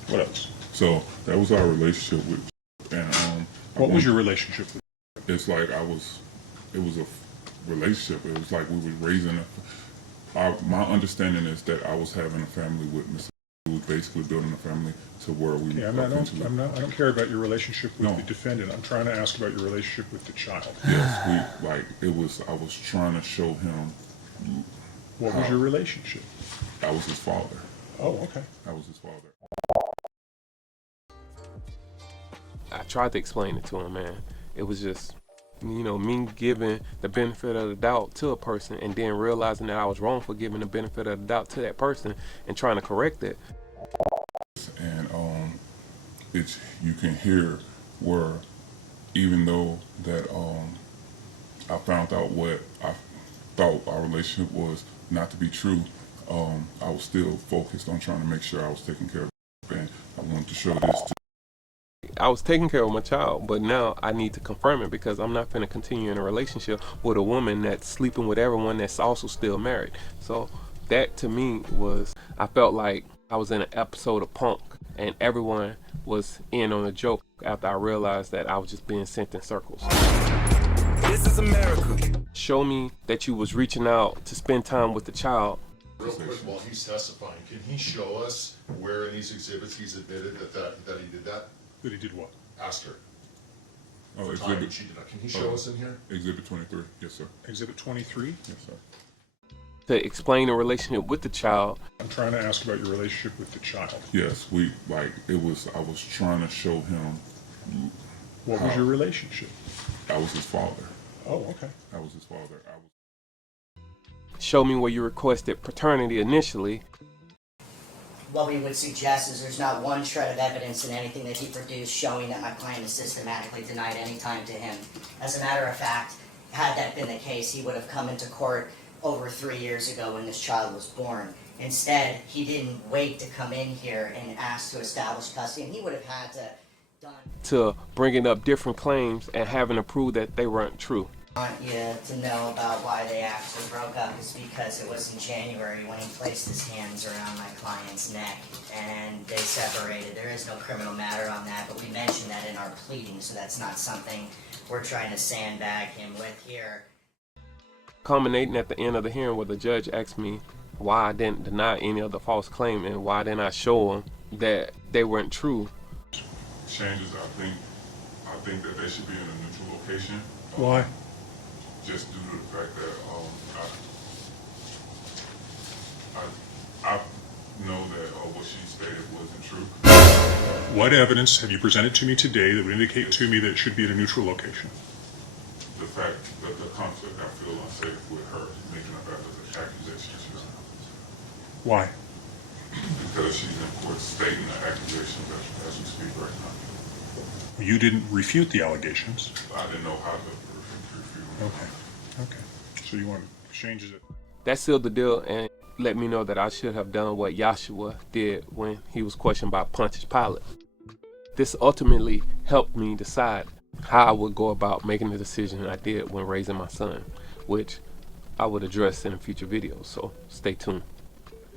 What else? So that was our relationship with, and what was your relationship with? It's like it was a relationship. It was like we were raising my understanding is that I was having a family with Mr. was basically building a family to where we. Okay, I don't care about your relationship with the defendant. I'm trying to ask about your relationship with the child. Yes, I was trying to show him. What was your relationship? I was his father. Oh, okay. I was his father. I tried to explain it to him, man. It was just, me giving the benefit of the doubt to a person and then realizing that I was wrong for giving the benefit of the doubt to that person and trying to correct it. And you can hear where even though that I found out what I thought our relationship was not to be true, I was still focused on trying to make sure I was taking care of it, and I wanted to show this to. I was taking care of my child, but now I need to confirm it because I'm not going to continue in a relationship with a woman that's sleeping with everyone that's also still married. So that to me I felt like I was in an episode of Punk and everyone was in on a joke after I realized that I was just being sent in circles. This is America. Show me that you was reaching out to spend time with the child. Real quick, while he's testifying, can he show us where in these exhibits he's admitted that he did that? That he did what? Ask her. Oh, The time she did that. Can he show us in here? Exhibit 23, yes sir. Exhibit 23? Yes sir. To explain the relationship with the child. I'm trying to ask about your relationship with the child. Yes, I was trying to show him. What was your relationship? I was his father. Oh, okay. I was his father. Show me where you requested paternity initially. What we would suggest is there's not one shred of evidence in anything that he produced showing that my client has systematically denied any time to him. As a matter of fact, had that been the case, he would have come into court over 3 years ago when this child was born. Instead, he didn't wait to come in here and ask to establish custody, and he would have had to bringing up different claims and having to prove that they weren't true. I want you to know about why they actually broke up is because it was in January when he placed his hands around my client's neck and they separated. There is no criminal matter on that, but we mentioned that in our pleading, so that's not something we're trying to sandbag him with here. Culminating at the end of the hearing where the judge asked me why I didn't deny any of the false claim and why didn't I show them that they weren't true. Changes, I think that they should be in a neutral location. Why? Just due to the fact that I know that what she stated wasn't true. What evidence have you presented to me today that would indicate to me that it should be at a neutral location? The fact that the conflict, I feel unsafe with her making up accusations. Why? Because she's in court stating the accusations as we speak right now. You didn't refute the allegations. I didn't know how to refute them. Okay. So you want changes it? That sealed the deal and let me know that I should have done what Joshua did when he was questioned by Pontius Pilate. This ultimately helped me decide how I would go about making the decision I did when raising my son, which I would address in a future video, so stay tuned.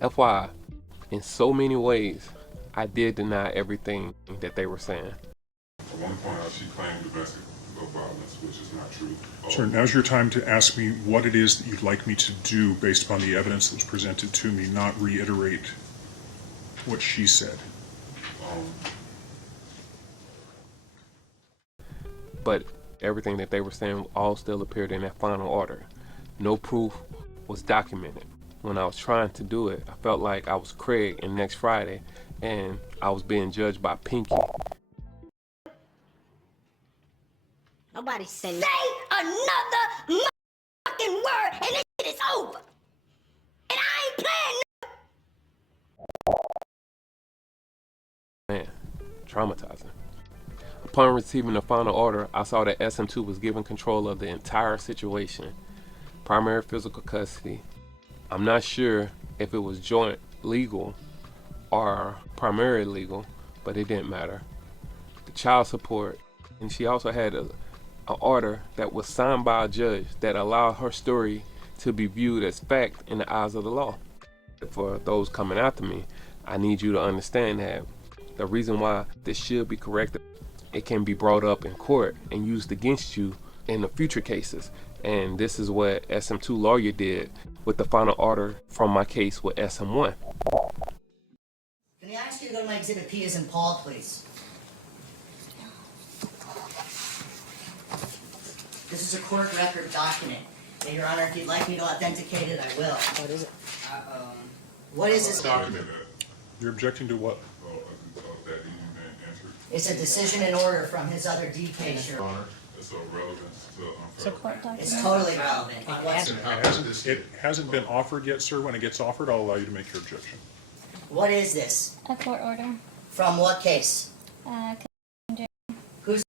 FYI, in so many ways, I did deny everything that they were saying. I want to point out she claimed domestic violence, which is not true. Sir, now's your time to ask me what it is that you'd like me to do based upon the evidence that was presented to me, not reiterate what she said. But everything that they were saying all still appeared in that final order. No proof was documented. When I was trying to do it, I felt like I was Craig in Next Friday and I was being judged by Pinky. Nobody say another fucking word and this shit is over. And I ain't playing. Man, traumatizing. Upon receiving the final order, I saw that SM2 was given control of the entire situation. Primary physical custody. I'm not sure if it was joint legal or primary legal, but it didn't matter. The child support, and she also had an order that was signed by a judge that allowed her story to be viewed as fact in the eyes of the law. For those coming after me, I need you to understand that the reason why this should be corrected, it can be brought up in court and used against you in the future cases. And this is what SM2 lawyer did with the final order from my case with SM1. Can you Exhibit P is in Paul, please. This is a court record document. And Your Honor, if you'd like me to authenticate it, I will. What is it? What is this document? You're objecting to what? That even been entered. It's a decision in order from his other D case, Your Honor, it's of relevance to It's a court document. It's totally relevant. It hasn't been offered yet, sir. When it gets offered, I'll allow you to make your objection. What is this? A court order. From what case? Who's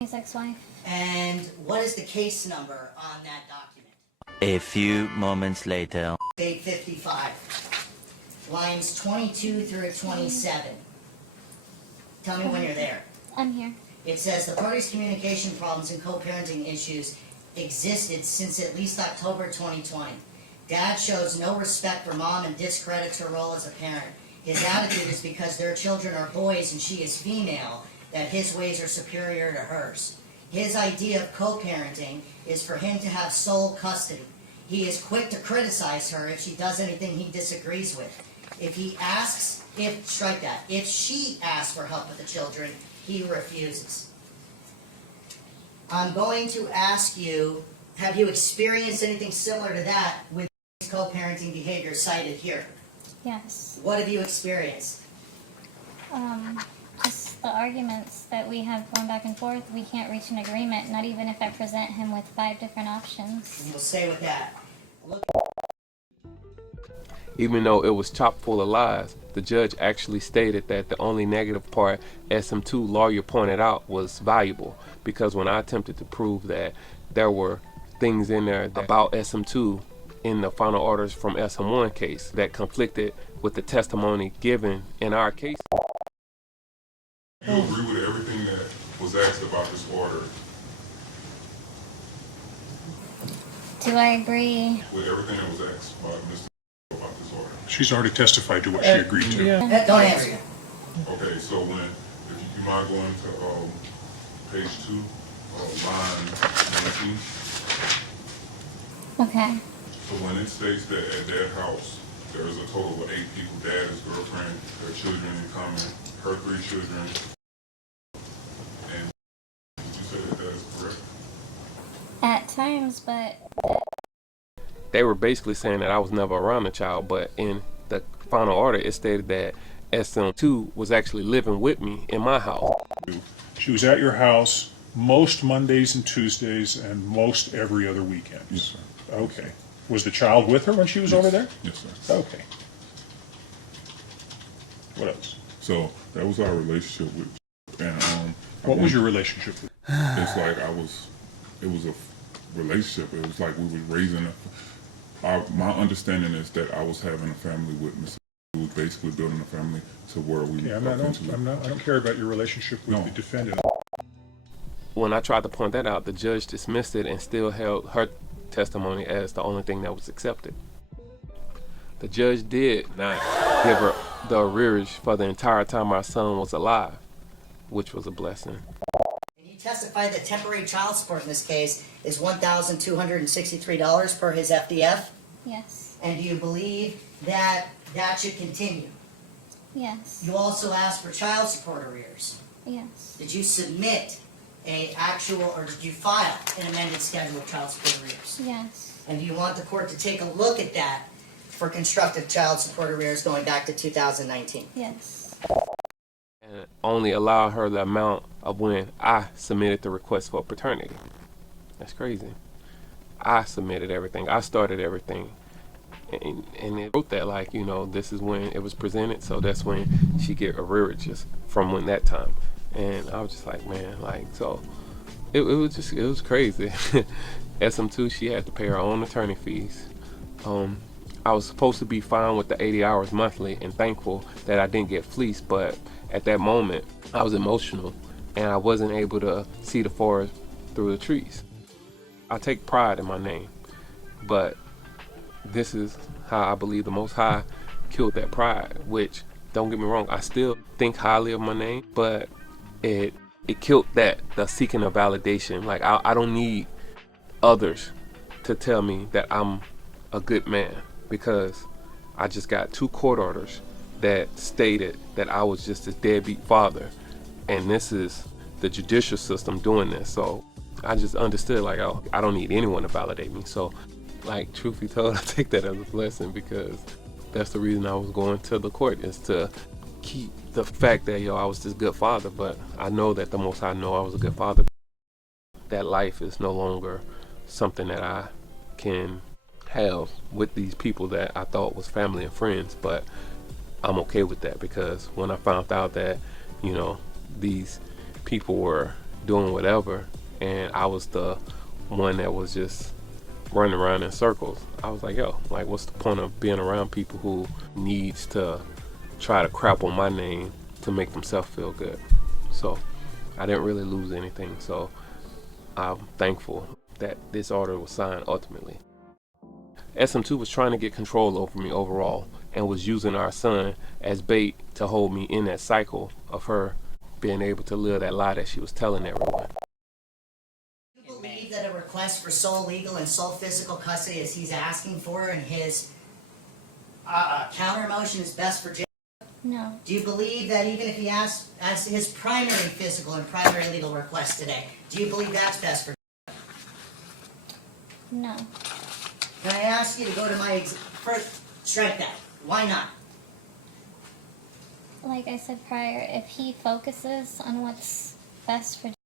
His ex-wife. And what is the case number on that document? A few moments later. 855. Lines 22 through 27. Tell me when you're there. I'm here. It says the parties' communication problems and co-parenting issues existed since at least October 2020. Dad shows no respect for mom and discredits her role as a parent. His attitude is because their children are boys and she is female, that his ways are superior to hers. His idea of co-parenting is for him to have sole custody. He is quick to criticize her if she does anything he disagrees with. If she asks for help with the children, he refuses. I'm going to ask you, have you experienced anything similar to that with co-parenting behavior cited here? Yes. What have you experienced? Just the arguments that we have going back and forth. We can't reach an agreement, not even if I present him with 5 different options. And we'll stay with that. Even though it was chock full of lies, the judge actually stated that the only negative part SM2 lawyer pointed out was valuable, because when I attempted to prove that there were things in there about SM2 in the final orders from SM1 case that conflicted with the testimony given in our case. You agree with everything that was asked about this order? Do I agree? With everything that was asked by Mr. about this order? She's already testified to what she agreed to. Don't answer you. Okay, so if you mind going to page 2, line 19. Okay. So when it states that at that house, there is a total of 8 people, dad, his girlfriend, their children in common, her 3 children, and did you say that is correct? At times, but They were basically saying that I was never around the child, but in the final order, it stated that SM2 was actually living with me in my house. She was at your house most Mondays and Tuesdays and most every other weekend. Yes, sir. Okay. Was the child with her when she was over there? Yes, sir. Okay. What else? So that was our relationship with, and what was your relationship with? It's like it was a relationship. It was like we were raising my understanding is that I was having a family with Mr. We was basically building a family to where we. Yeah, I don't care about your relationship with the defendant. When I tried to point that out, the judge dismissed it and still held her testimony as the only thing that was accepted. The judge did not give her the arrearage for the entire time our son was alive, which was a blessing. And you testified that temporary child support in this case is $1,263 per his FDF? yes. And do you believe that that should continue? Yes. You also asked for child support arrears. Yes. Did you submit or did you file an amended schedule of child support arrears? Yes. And do you want the court to take a look at that for constructive child support arrears going back to 2019? Yes. And only allow her the amount of when I submitted the request for paternity. That's crazy. I submitted everything. I started everything. And it wrote that like, this is when it was presented, so that's when she get arrearages from that time. And I was just like, man, so it was crazy. SM2, she had to pay her own attorney fees. I was supposed to be fine with the 80 hours monthly and thankful that I didn't get fleeced, but at that moment I was emotional and I wasn't able to see the forest through the trees. I take pride in my name, but this is how I believe the Most High killed that pride, which, don't get me wrong, I still think highly of my name, but it killed the seeking of validation. Like, I don't need others to tell me that I'm a good man, because I just got 2 court orders that stated that I was just a deadbeat father, and this is the judicial system doing this. So I just understood, like, oh, I don't need anyone to validate me. So, like, truth be told, I take that as a blessing, because that's the reason I was going to the court, is to keep the fact that, I was this good father. But I know that the Most High know I was a good father. That life is no longer something that I can have with these people that I thought was family and friends. But I'm okay with that, because when I found out that, these people were doing whatever, and I was the one that was just running around in circles, I was like, like, what's the point of being around people who needs to try to crap on my name to make themselves feel good? So I didn't really lose anything. So I'm thankful that this order was signed ultimately. SM2 was trying to get control over me overall, and was using our son as bait to hold me in that cycle of her being able to live that lie that she was telling everyone. Do you believe that a request for sole legal and sole physical custody, as he's asking for in his counter motion, is best for Jacob? No. Do you believe that even if he asks as his primary physical and primary legal request today, do you believe that's best for Jacob? No. Can I ask you to go to my first, strike that. Why not? Like I said prior, if he focuses on what's best for Jacob,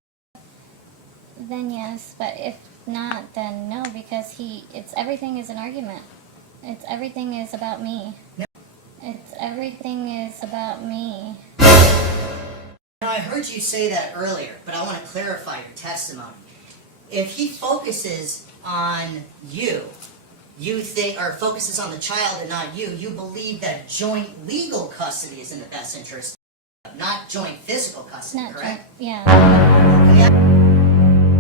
then yes, but if not, then no, because everything is an argument. Everything is about me. Everything is about me. Now, I heard you say that earlier, but I want to clarify your testimony. If he focuses on you think, or focuses on the child and not you, you believe that joint legal custody is in the best interest, not joint physical custody, correct? Yeah.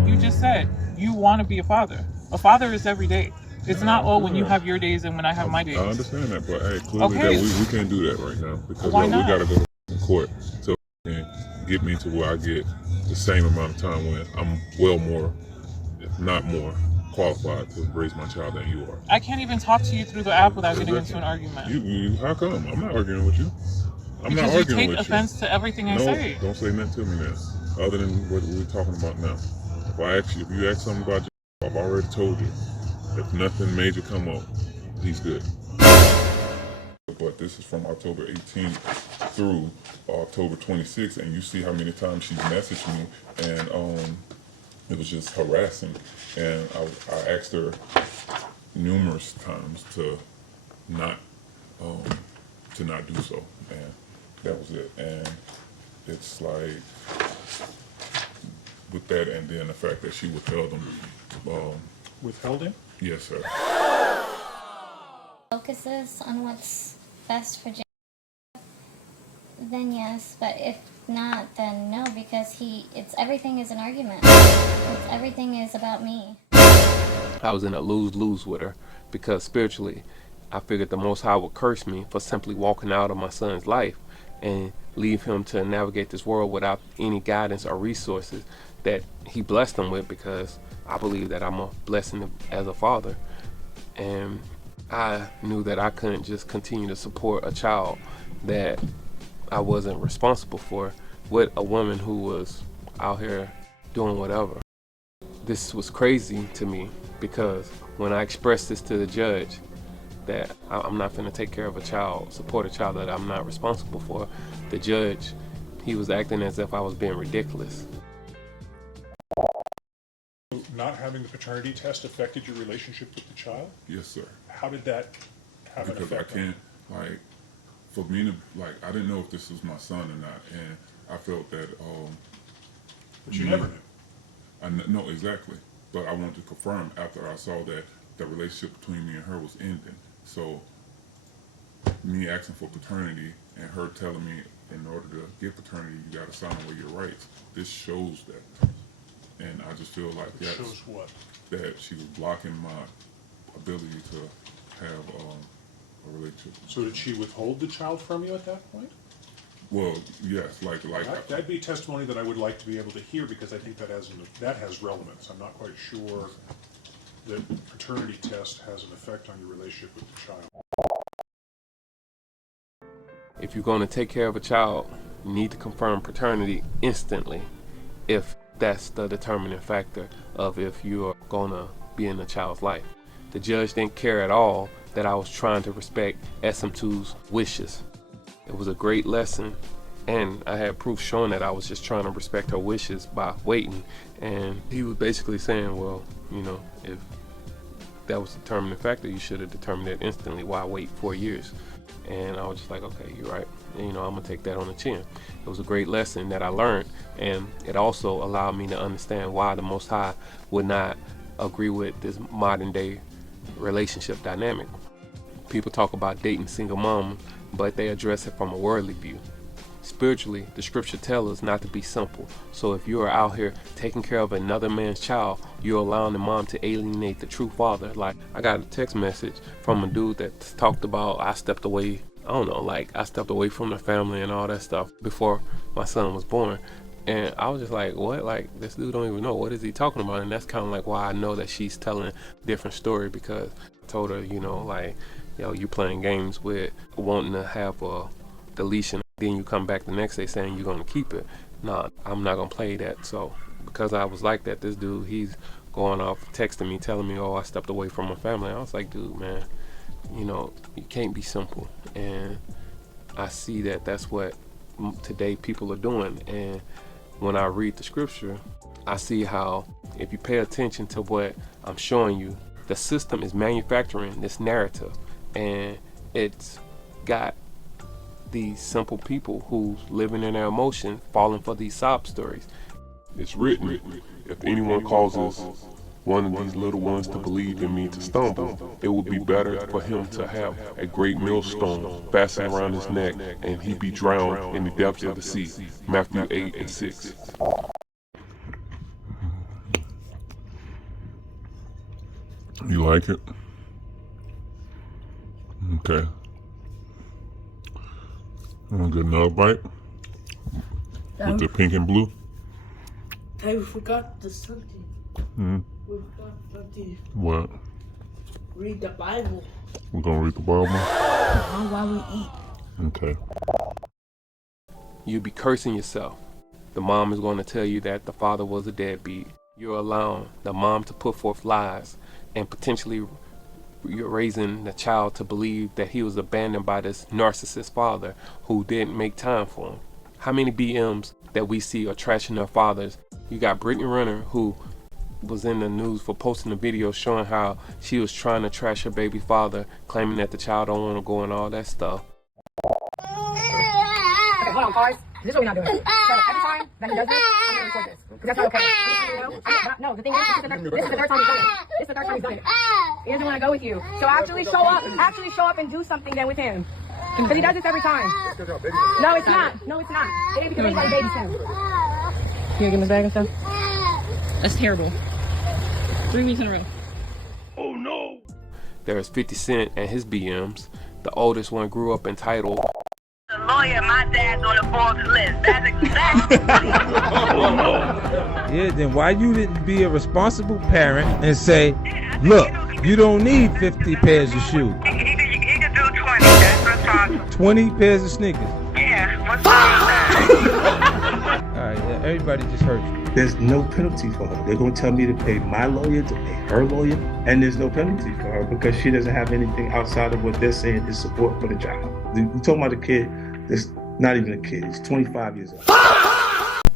You just said you want to be a father. A father is every day. It's not, when you have your days and when I have my days. I understand that, but hey, clearly that we can't do that right now, because Why we not? got to go to court to get me to where I get the same amount of time when I'm well more, if not more, qualified to raise my child than you are. I can't even talk to you through the app without getting into an argument. How come? I'm not arguing with you. Because you take offense to everything I say. No, don't say nothing to me now, other than what we're talking about now. If you ask something about you, I've already told you. If nothing major come up, he's good. But this is from October 18th through October 26th, and you see how many times she messaged me, and it was just harassing. And I asked her numerous times to not do so, and that was it. And it's like, with that, and then the fact that she withheld them. Withheld him? Yes, sir. Focuses on what's best for Jacob, then yes, but if not, then no, because everything is an argument. Everything is about me. I was in a lose-lose with her, because spiritually, I figured the Most High would curse me for simply walking out of my son's life and leave him to navigate this world without any guidance or resources that he blessed him with, because I believe that I'm a blessing as a father. And I knew that I couldn't just continue to support a child that I wasn't responsible for with a woman who was out here doing whatever. This was crazy to me, because when I expressed this to the judge, that I'm not going to take care of a child, support a child that I'm not responsible for, the judge, he was acting as if I was being ridiculous. Not having the paternity test affected your relationship with the child? Yes, sir. How did that have an effect? Because I can't, for me to, I didn't know if this was my son or not, and I felt that, but you never knew. No, exactly. But I wanted to confirm after I saw that the relationship between me and her was ending. So, me asking for paternity and her telling me, in order to get paternity, you got to sign away your rights. This shows that. And I just feel like that shows what? That she was blocking my ability to have a relationship. So did she withhold the child from you at that point? Well, yes, that'd be testimony that I would like to be able to hear, because I think that has relevance. I'm not quite sure that paternity test has an effect on your relationship with the child. if you're going to take care of a child, you need to confirm paternity instantly if that's the determining factor of if you're going to be in a child's life. The judge didn't care at all that I was trying to respect SM2's wishes. It was a great lesson, and I had proof showing that I was just trying to respect her wishes by waiting. And he was basically saying, well, you know, if that was the determining factor, you should have determined it instantly. Why wait 4 years? And I was just like, okay, you're right. And, you know, I'm gonna take that on the chin. It was a great lesson that I learned, and it also allowed me to understand why the Most High would not agree with this modern day relationship dynamic. People talk about dating single moms, but they address it from a worldly view. Spiritually, the scripture tells us not to be simple. So if you are out here taking care of another man's child, you're allowing the mom to alienate the true father. Like, I got a text message from a dude that talked about I stepped away from the family and all that stuff before my son was born. And I was just like, what? Like, this dude don't even know. What is he talking about? And that's kind of like why I know that she's telling a different story, because I told her, you know, like, yo, you playing games with wanting to have a deletion. Then you come back the next day saying you're going to keep it. Nah, I'm not going to play that. So because I was like that, this dude, he's going off texting me, telling me, oh, I stepped away from my family. I was like, dude, man, you know, you can't be simple. And I see that that's what today people are doing. And when I read the scripture, I see how if you pay attention to what I'm showing you, the system is manufacturing this narrative, and it's got these simple people who's living in their emotion falling for these sob stories. It's written, if anyone causes one of these little ones to believe in me to stumble, it would be better for him to have a great millstone fastened around his neck and he be drowned in the depths of the sea. Matthew 8:6. You like it? Okay. I'm gonna get another bite with the pink and blue. Hey, we forgot the something. Hmm. We forgot something. What? Read the Bible. We're gonna read the Bible? While we eat. Okay. You'll be cursing yourself. The mom is going to tell you that the father was a deadbeat. You're allowing the mom to put forth lies, and potentially you're raising the child to believe that he was abandoned by this narcissist father who didn't make time for him. How many BMs that we see are trashing their fathers? You got Brittany Renner, who was in the news for posting a video showing how she was trying to trash her baby father, claiming that the child don't want to go and all that stuff. Okay, hold on, pause. This is what we're not doing. So every time that he does this, I'm gonna record this. Because that's not okay. No, the thing is, this is the third time he's done it. This is the third time he's done it. He doesn't want to go with you. So actually show up. Actually show up and do something then with him. Because he does this every time. No, it's not. No, it's not. It ain't because anybody babies him. Can you give him his bag and stuff? That's terrible. 3 weeks in a row. Oh no! There's 50 Cent and his BMs. The oldest one grew up entitled The lawyer, my dad's on the Forbes list. That's exactly Yeah, then why you didn't be a responsible parent and say, look, you don't need 50 pairs of shoes. He could do 20. That's responsible. 20 pairs of sneakers. Yeah, what's wrong with that? All right, yeah, everybody just heard you. There's no penalty for her. They're going to tell me to pay my lawyer, to pay her lawyer, and there's no penalty for her because she doesn't have anything outside of what they're saying is support for the child. We're talking about a kid that's not even a kid. He's 25 years old.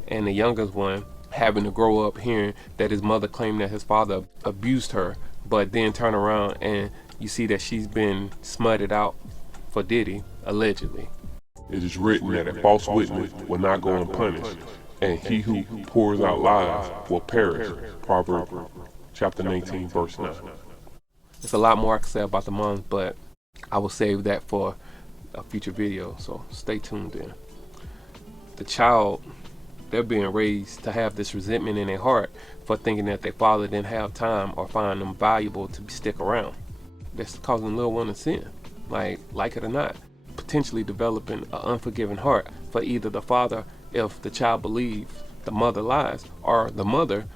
And the youngest one having to grow up hearing that his mother claimed that his father abused her, but then turn around and you see that she's been smutted out for Diddy, allegedly. It is written that a false witness will not go unpunished, and he who pours out lies will perish. Proverbs chapter 19, verse 9. There's a lot more I can say about the moms, but I will save that for a future video, so stay tuned in. The child, they're being raised to have this resentment in their heart for thinking that their father didn't have time or find them valuable to stick around. That's causing the little one to sin, like it or not, potentially developing an unforgiving heart for either the father if the child believes the mother lies, or the mother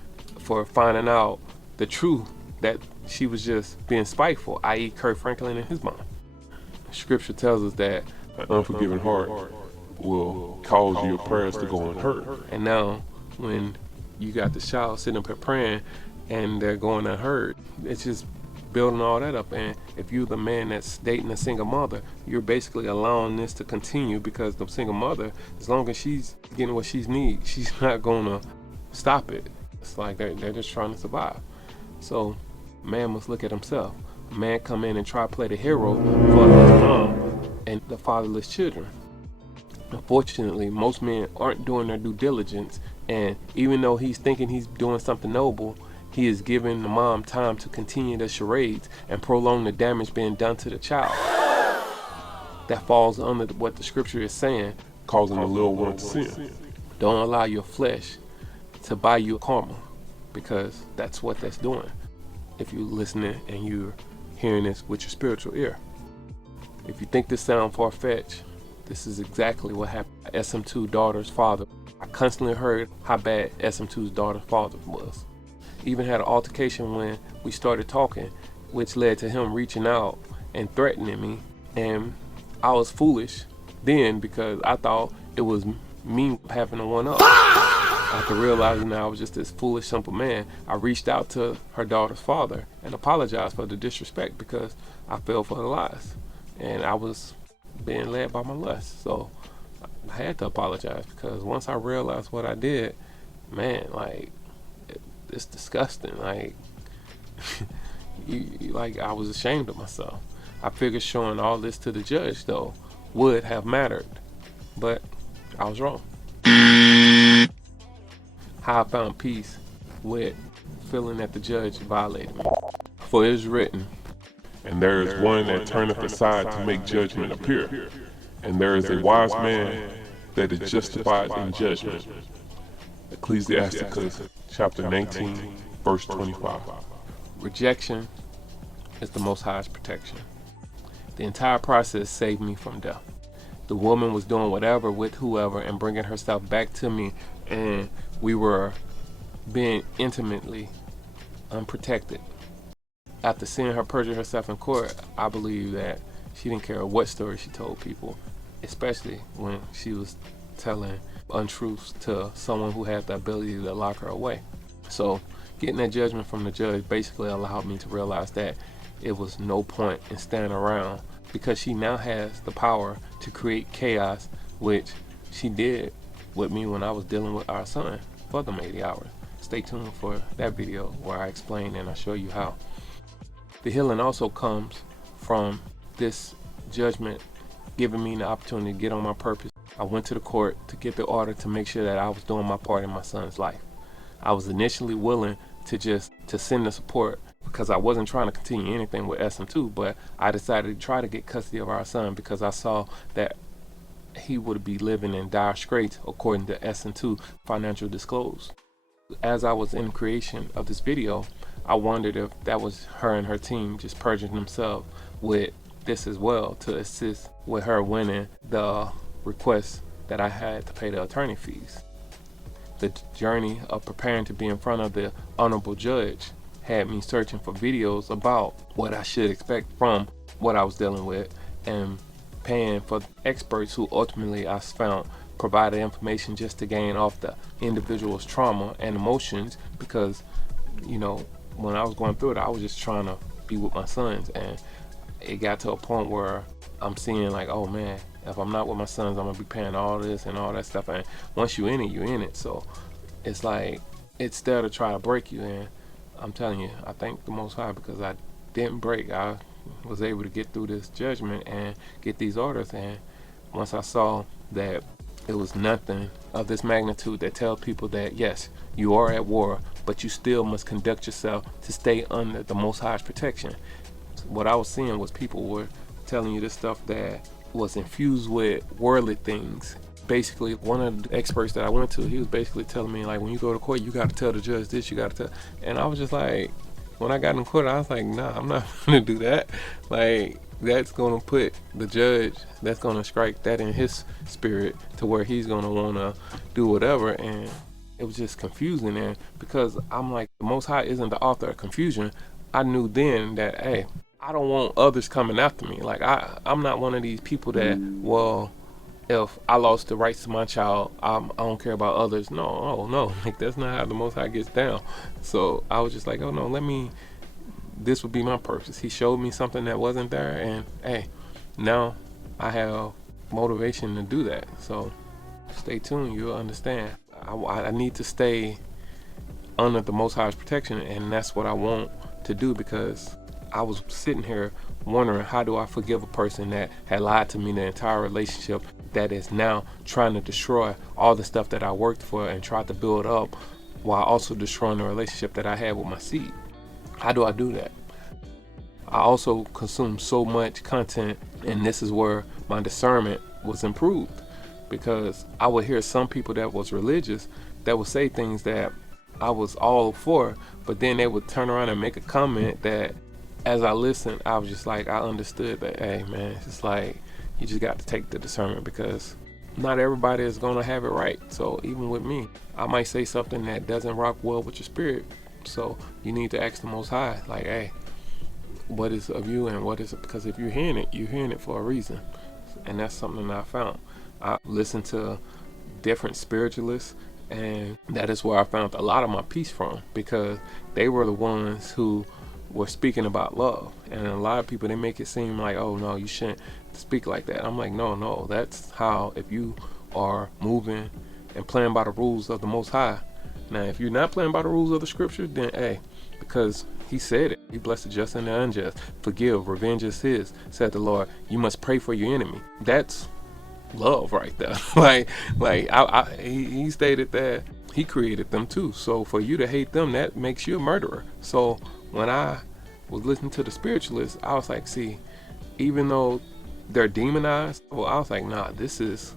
for finding out the truth that she was just being spiteful, i.e. Kirk Franklin and his mom. Scripture tells us that An unforgiving heart will cause your prayers to go unheard. And now, when you got the child sitting up here praying and they're going unheard, it's just building all that up. And if you're the man that's dating a single mother, you're basically allowing this to continue, because the single mother, as long as she's getting what she needs, she's not gonna stop it. It's like they're just trying to survive. So man must look at himself. A man come in and try to play the hero for his mom and the fatherless children. Unfortunately, most men aren't doing their due diligence, and even though he's thinking he's doing something noble, he is giving the mom time to continue the charades and prolong the damage being done to the child. That falls under what the scripture is saying, causing the little one to sin. Don't allow your flesh to buy you karma, because that's what that's doing. If you're listening and you're hearing this with your spiritual ear. If you think this sounds far-fetched, this is exactly what happened to SM2 daughter's father. I constantly heard how bad SM2's daughter's father was. Even had an altercation when we started talking, which led to him reaching out and threatening me. And I was foolish then, because I thought it was me having a one-up. After realizing that I was just this foolish, simple man, I reached out to her daughter's father and apologized for the disrespect, because I fell for the lies. And I was being led by my lust. So I had to apologize, because once I realized what I did, man, like, it's disgusting. Like, like I was ashamed of myself. I figured showing all this to the judge, though, would have mattered, but I was wrong. How I found peace with feeling that the judge violated me. For it is written, and there is one that turneth aside to make judgment appear, and there is a wise man that is justified in judgment. Ecclesiasticus chapter 19, verse 25. Rejection is the Most High's protection. The entire process saved me from death. The woman was doing whatever with whoever and bringing herself back to me, and we were being intimately unprotected. After seeing her perjure herself in court, I believe that she didn't care what story she told people, especially when she was telling untruths to someone who had the ability to lock her away. So getting that judgment from the judge basically allowed me to realize that it was no point in standing around, because she now has the power to create chaos, which she did with me when I was dealing with our son for them 80 hours. Stay tuned for that video where I explain and I show you how. The healing also comes from this judgment giving me the opportunity to get on my purpose. I went to the court to get the order to make sure that I was doing my part in my son's life. I was initially willing to send the support, because I wasn't trying to continue anything with SM2, but I decided to try to get custody of our son, because I saw that he would be living in dire straits according to SM2 financial disclosure. As I was in creation of this video, I wondered if that was her and her team just purging themselves with this as well, to assist with her winning the request that I had to pay the attorney fees. The journey of preparing to be in front of the honorable judge had me searching for videos about what I should expect from what I was dealing with, and paying for experts who ultimately I found provided information just to gain off the individual's trauma and emotions, because, you know, when I was going through it, I was just trying to be with my sons, and it got to a point where I'm seeing like, oh man, if I'm not with my sons, I'm gonna be paying all this and all that stuff, and once you're in it, you're in it. So it's like, it's there to try to break you, and I'm telling you, I thank the Most High, because I didn't break. I was able to get through this judgment and get these orders, and once I saw that it was nothing of this magnitude that tells people that yes, you are at war, but you still must conduct yourself to stay under the Most High's protection. What I was seeing was people were telling you this stuff that was infused with worldly things. Basically, one of the experts that I went to, he was basically telling me, like, when you go to court, you got to tell the judge this, you got to tell. And I was just like, when I got in court, I was like, nah, I'm not going to do that. Like, that's going to put the judge, that's going to strike that in his spirit to where he's going to want to do whatever. And it was just confusing there, because I'm like, the Most High isn't the author of confusion. I knew then that, hey, I don't want others coming after me. Like I'm not one of these people that, well, if I lost the rights to my child, I don't care about others. No, like that's not how the Most High gets down. So I was just like, oh no, this would be my purpose. He showed me something that wasn't there, and hey, now I have motivation to do that. So stay tuned, you'll understand. I need to stay under the Most High's protection, and that's what I want to do, because I was sitting here wondering, how do I forgive a person that had lied to me the entire relationship, that is now trying to destroy all the stuff that I worked for and tried to build up, while also destroying the relationship that I had with my seed? How do I do that? I also consumed so much content, and this is where my discernment was improved, because I would hear some people that was religious that would say things that I was all for, but then they would turn around and make a comment that, as I listened, I was just like, I understood that, hey man, it's just like, you just got to take the discernment, because not everybody is going to have it right. So even with me, I might say something that doesn't rock well with your spirit. So you need to ask the Most High, like, hey, what is of you and what is it? Because if you're hearing it for a reason. And that's something that I found. I listened to different spiritualists, and that is where I found a lot of my peace from, because they were the ones who were speaking about love. And a lot of people, they make it seem like, oh no, you shouldn't speak like that. I'm like, no, that's how, if you are moving and playing by the rules of the Most High. Now, if you're not playing by the rules of the scripture, then hey, because he said it, he blessed the just and the unjust. Forgive, revenge is his, said the Lord. You must pray for your enemy. That's love right there. He stated that he created them too. So for you to hate them, that makes you a murderer. So when I was listening to the spiritualists, I was like, see, even though they're demonized, well, I was like, nah, this is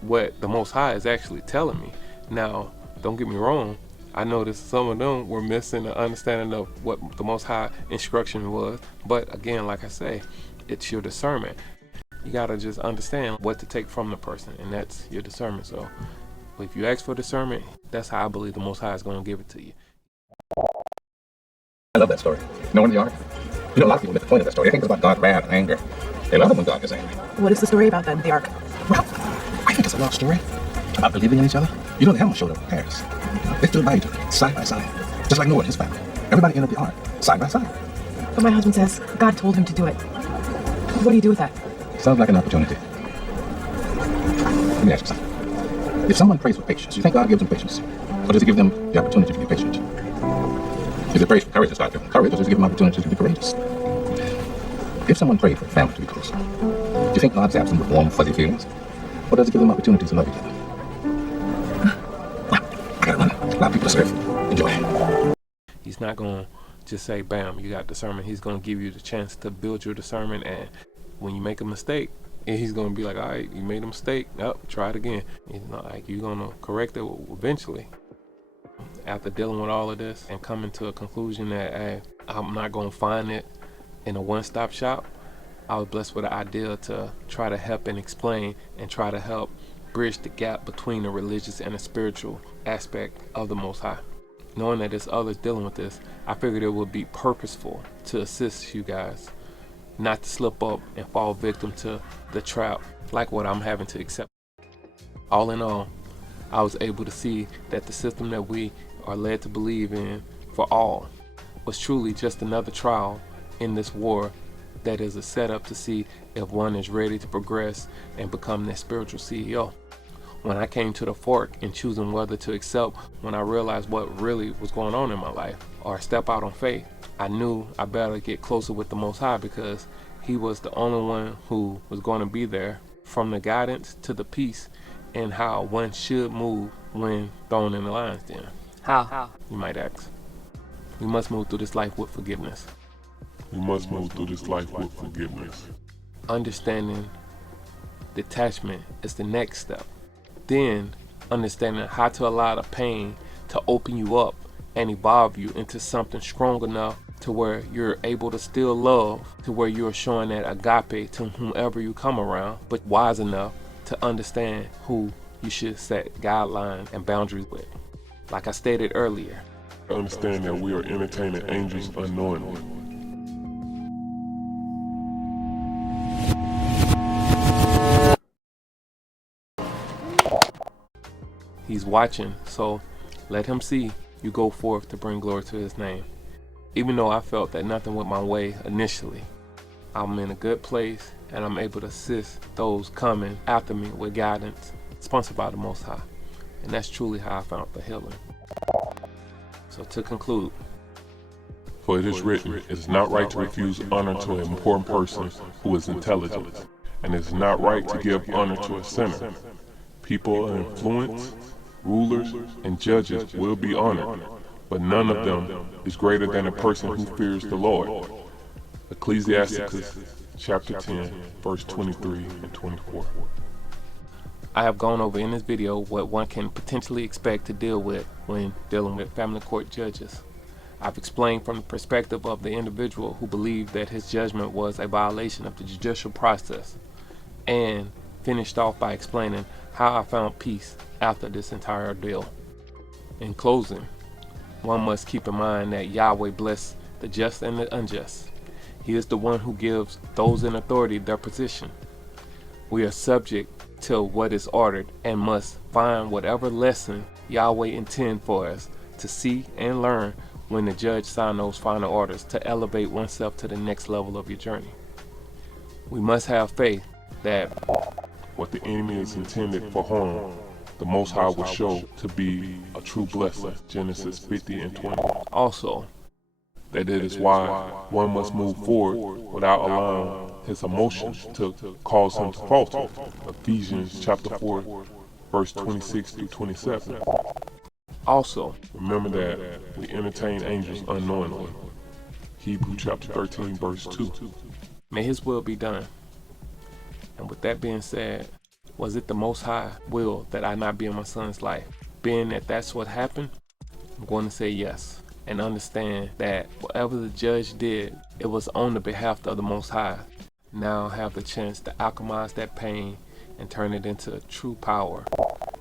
what the Most High is actually telling me. Now, don't get me wrong, I noticed some of them were missing the understanding of what the Most High instruction was. But again, like I say, it's your discernment. You gotta just understand what to take from the person, and that's your discernment. So if you ask for discernment, that's how I believe the Most High is going to give it to you. I love that story. No one in the ark. You know, a lot of people miss the point of that story. They think it's about God's wrath and anger. They love it when God gets angry. What is the story about then, the ark? Well, I think it's a love story about believing in each other. You know, the animals showed up in Paris. They stood by each other, side by side, just like Noah and his family. Everybody entered the ark, side by side. But my husband says God told him to do it. What do you do with that? Sounds like an opportunity. Let me ask you something. If someone prays with patience, you think God gives them patience? Or does he give them the opportunity to be patient? If they pray for courage, does God give them courage, or does he give them opportunity to be courageous? If someone prayed for a family to be close, do you think God zaps them with warm, fuzzy feelings? Or does he give them opportunities to love each other? Well, I gotta run. A lot of people to serve. Enjoy. He's not going to just say, bam, you got discernment. He's going to give you the chance to build your discernment, and when you make a mistake, and he's going to be like, all right, you made a mistake. Try it again. It's not like you're going to correct it eventually. After dealing with all of this and coming to a conclusion that, hey, I'm not going to find it in a one-stop shop, I was blessed with the idea to try to help and explain and try to help bridge the gap between the religious and the spiritual aspect of the Most High. Knowing that there's others dealing with this, I figured it would be purposeful to assist you guys not to slip up and fall victim to the trap like what I'm having to accept. All in all, I was able to see that the system that we are led to believe in for all was truly just another trial in this war that is a setup to see if one is ready to progress and become their spiritual CEO. When I came to the fork in choosing whether to accept, when I realized what really was going on in my life, or step out on faith, I knew I better get closer with the Most High, because he was the only one who was going to be there, from the guidance to the peace and how one should move when thrown in the lion's den. How? You might ask. We must move through this life with forgiveness. We must move through this life with forgiveness. Understanding detachment is the next step. Then understanding how to allow the pain to open you up and evolve you into something strong enough to where you're able to still love, to where you're showing that agape to whomever you come around, but wise enough to understand who you should set guidelines and boundaries with. Like I stated earlier, Understand that we are entertaining angels unknowingly. He's watching, so let him see you go forth to bring glory to his name. Even though I felt that nothing went my way initially, I'm in a good place and I'm able to assist those coming after me with guidance sponsored by the Most High. And that's truly how I found the healing. So to conclude, For it is written, it is not right to refuse honor to an important person who is intelligent, and it is not right to give honor to a sinner. People of influence, rulers, and judges will be honored, but none of them is greater than a person who fears the Lord. Ecclesiasticus chapter 10, verse 23 and 24. I have gone over in this video what one can potentially expect to deal with when dealing with family court judges. I've explained from the perspective of the individual who believed that his judgment was a violation of the judicial process, and finished off by explaining how I found peace after this entire ordeal. In closing, one must keep in mind that Yahweh bless the just and the unjust. He is the one who gives those in authority their position. We are subject to what is ordered and must find whatever lesson Yahweh intends for us to see and learn when the judge signs those final orders to elevate oneself to the next level of your journey. We must have faith that what the enemy is intended for harm, the Most High will show to be a true blessing. Genesis 50 and 20. Also, that it is why one must move forward without allowing his emotions to cause him to falter. Ephesians chapter 4, verse 26 through 27. Also, remember that we entertain angels unknowingly. Hebrews chapter 13, verse 2. May his will be done. And with that being said, was it the Most High will that I not be in my son's life? Being that that's what happened, I'm going to say yes. And understand that whatever the judge did, it was on the behalf of the Most High. Now I have the chance to alchemize that pain and turn it into true power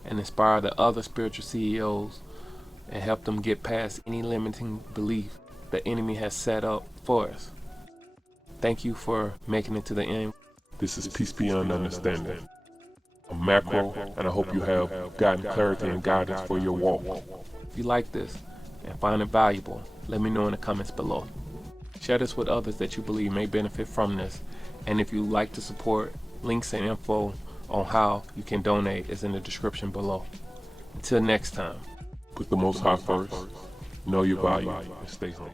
and inspire the other spiritual CEOs and help them get past any limiting belief the enemy has set up for us. Thank you for making it to the end. This is Peace Beyond Understanding, a macro, and I hope you have gotten clarity and guidance for your walk. If you like this and find it valuable, let me know in the comments below. Share this with others that you believe may benefit from this, and if you'd like to support, links and info on how you can donate is in the description below. Until next time, put the Most High first, know your value, and stay humble.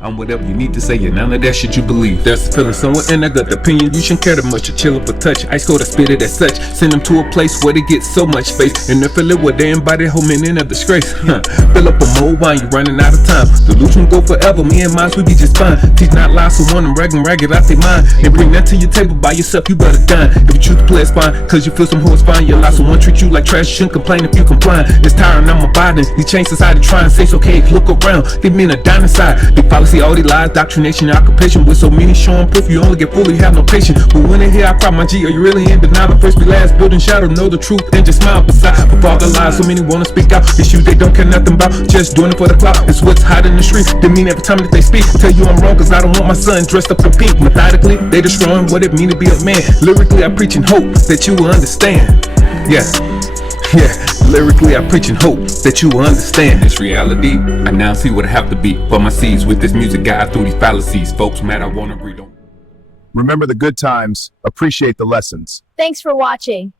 I'm whatever you need to say, and none of that shit you believe. There's a feeling somewhere in that gut opinion you shouldn't care that much. A chill up a touch, ice cold, I spit it as such. Send them to a place where they get so much space, and they feel it with their embodied home and in a disgrace. Fill up a more wine, you running out of time. Delusion go forever, me and mine, we be just fine. Teach not lies, so one them ragging ragged out they mind. And bring that to your table by yourself, you better dine. If you choose to play, it's fine, cause you feel some hoes fine. Your life, someone treat you like trash, you shouldn't complain if you complying. It's tiring, I'm abiding. These chains society try and say it's okay, look around. They mean a dime inside. Big policy, all these lies, doctrination, occupation. With so many showing proof, you only get fully, have no patience. But when they hear I cry, my G, are you really in denial? First be last, building shadow, know the truth, and just smile beside. With all the lies, so many wanna speak out. Issues they don't care nothing about, just doing it for the clout. It's what's hot in the street. They mean every time that they speak. Tell you I'm wrong, cause I don't want my son dressed up in pink. Methodically, they destroying what it mean to be a man. Lyrically, I preach and hope that you will understand. Yeah, lyrically I preach and hope that you will understand this reality. I now see what I have to be for my seeds. With this music guide through these fallacies. Folks mad I wanna read them. Remember the good times, appreciate the lessons. Thanks for watching.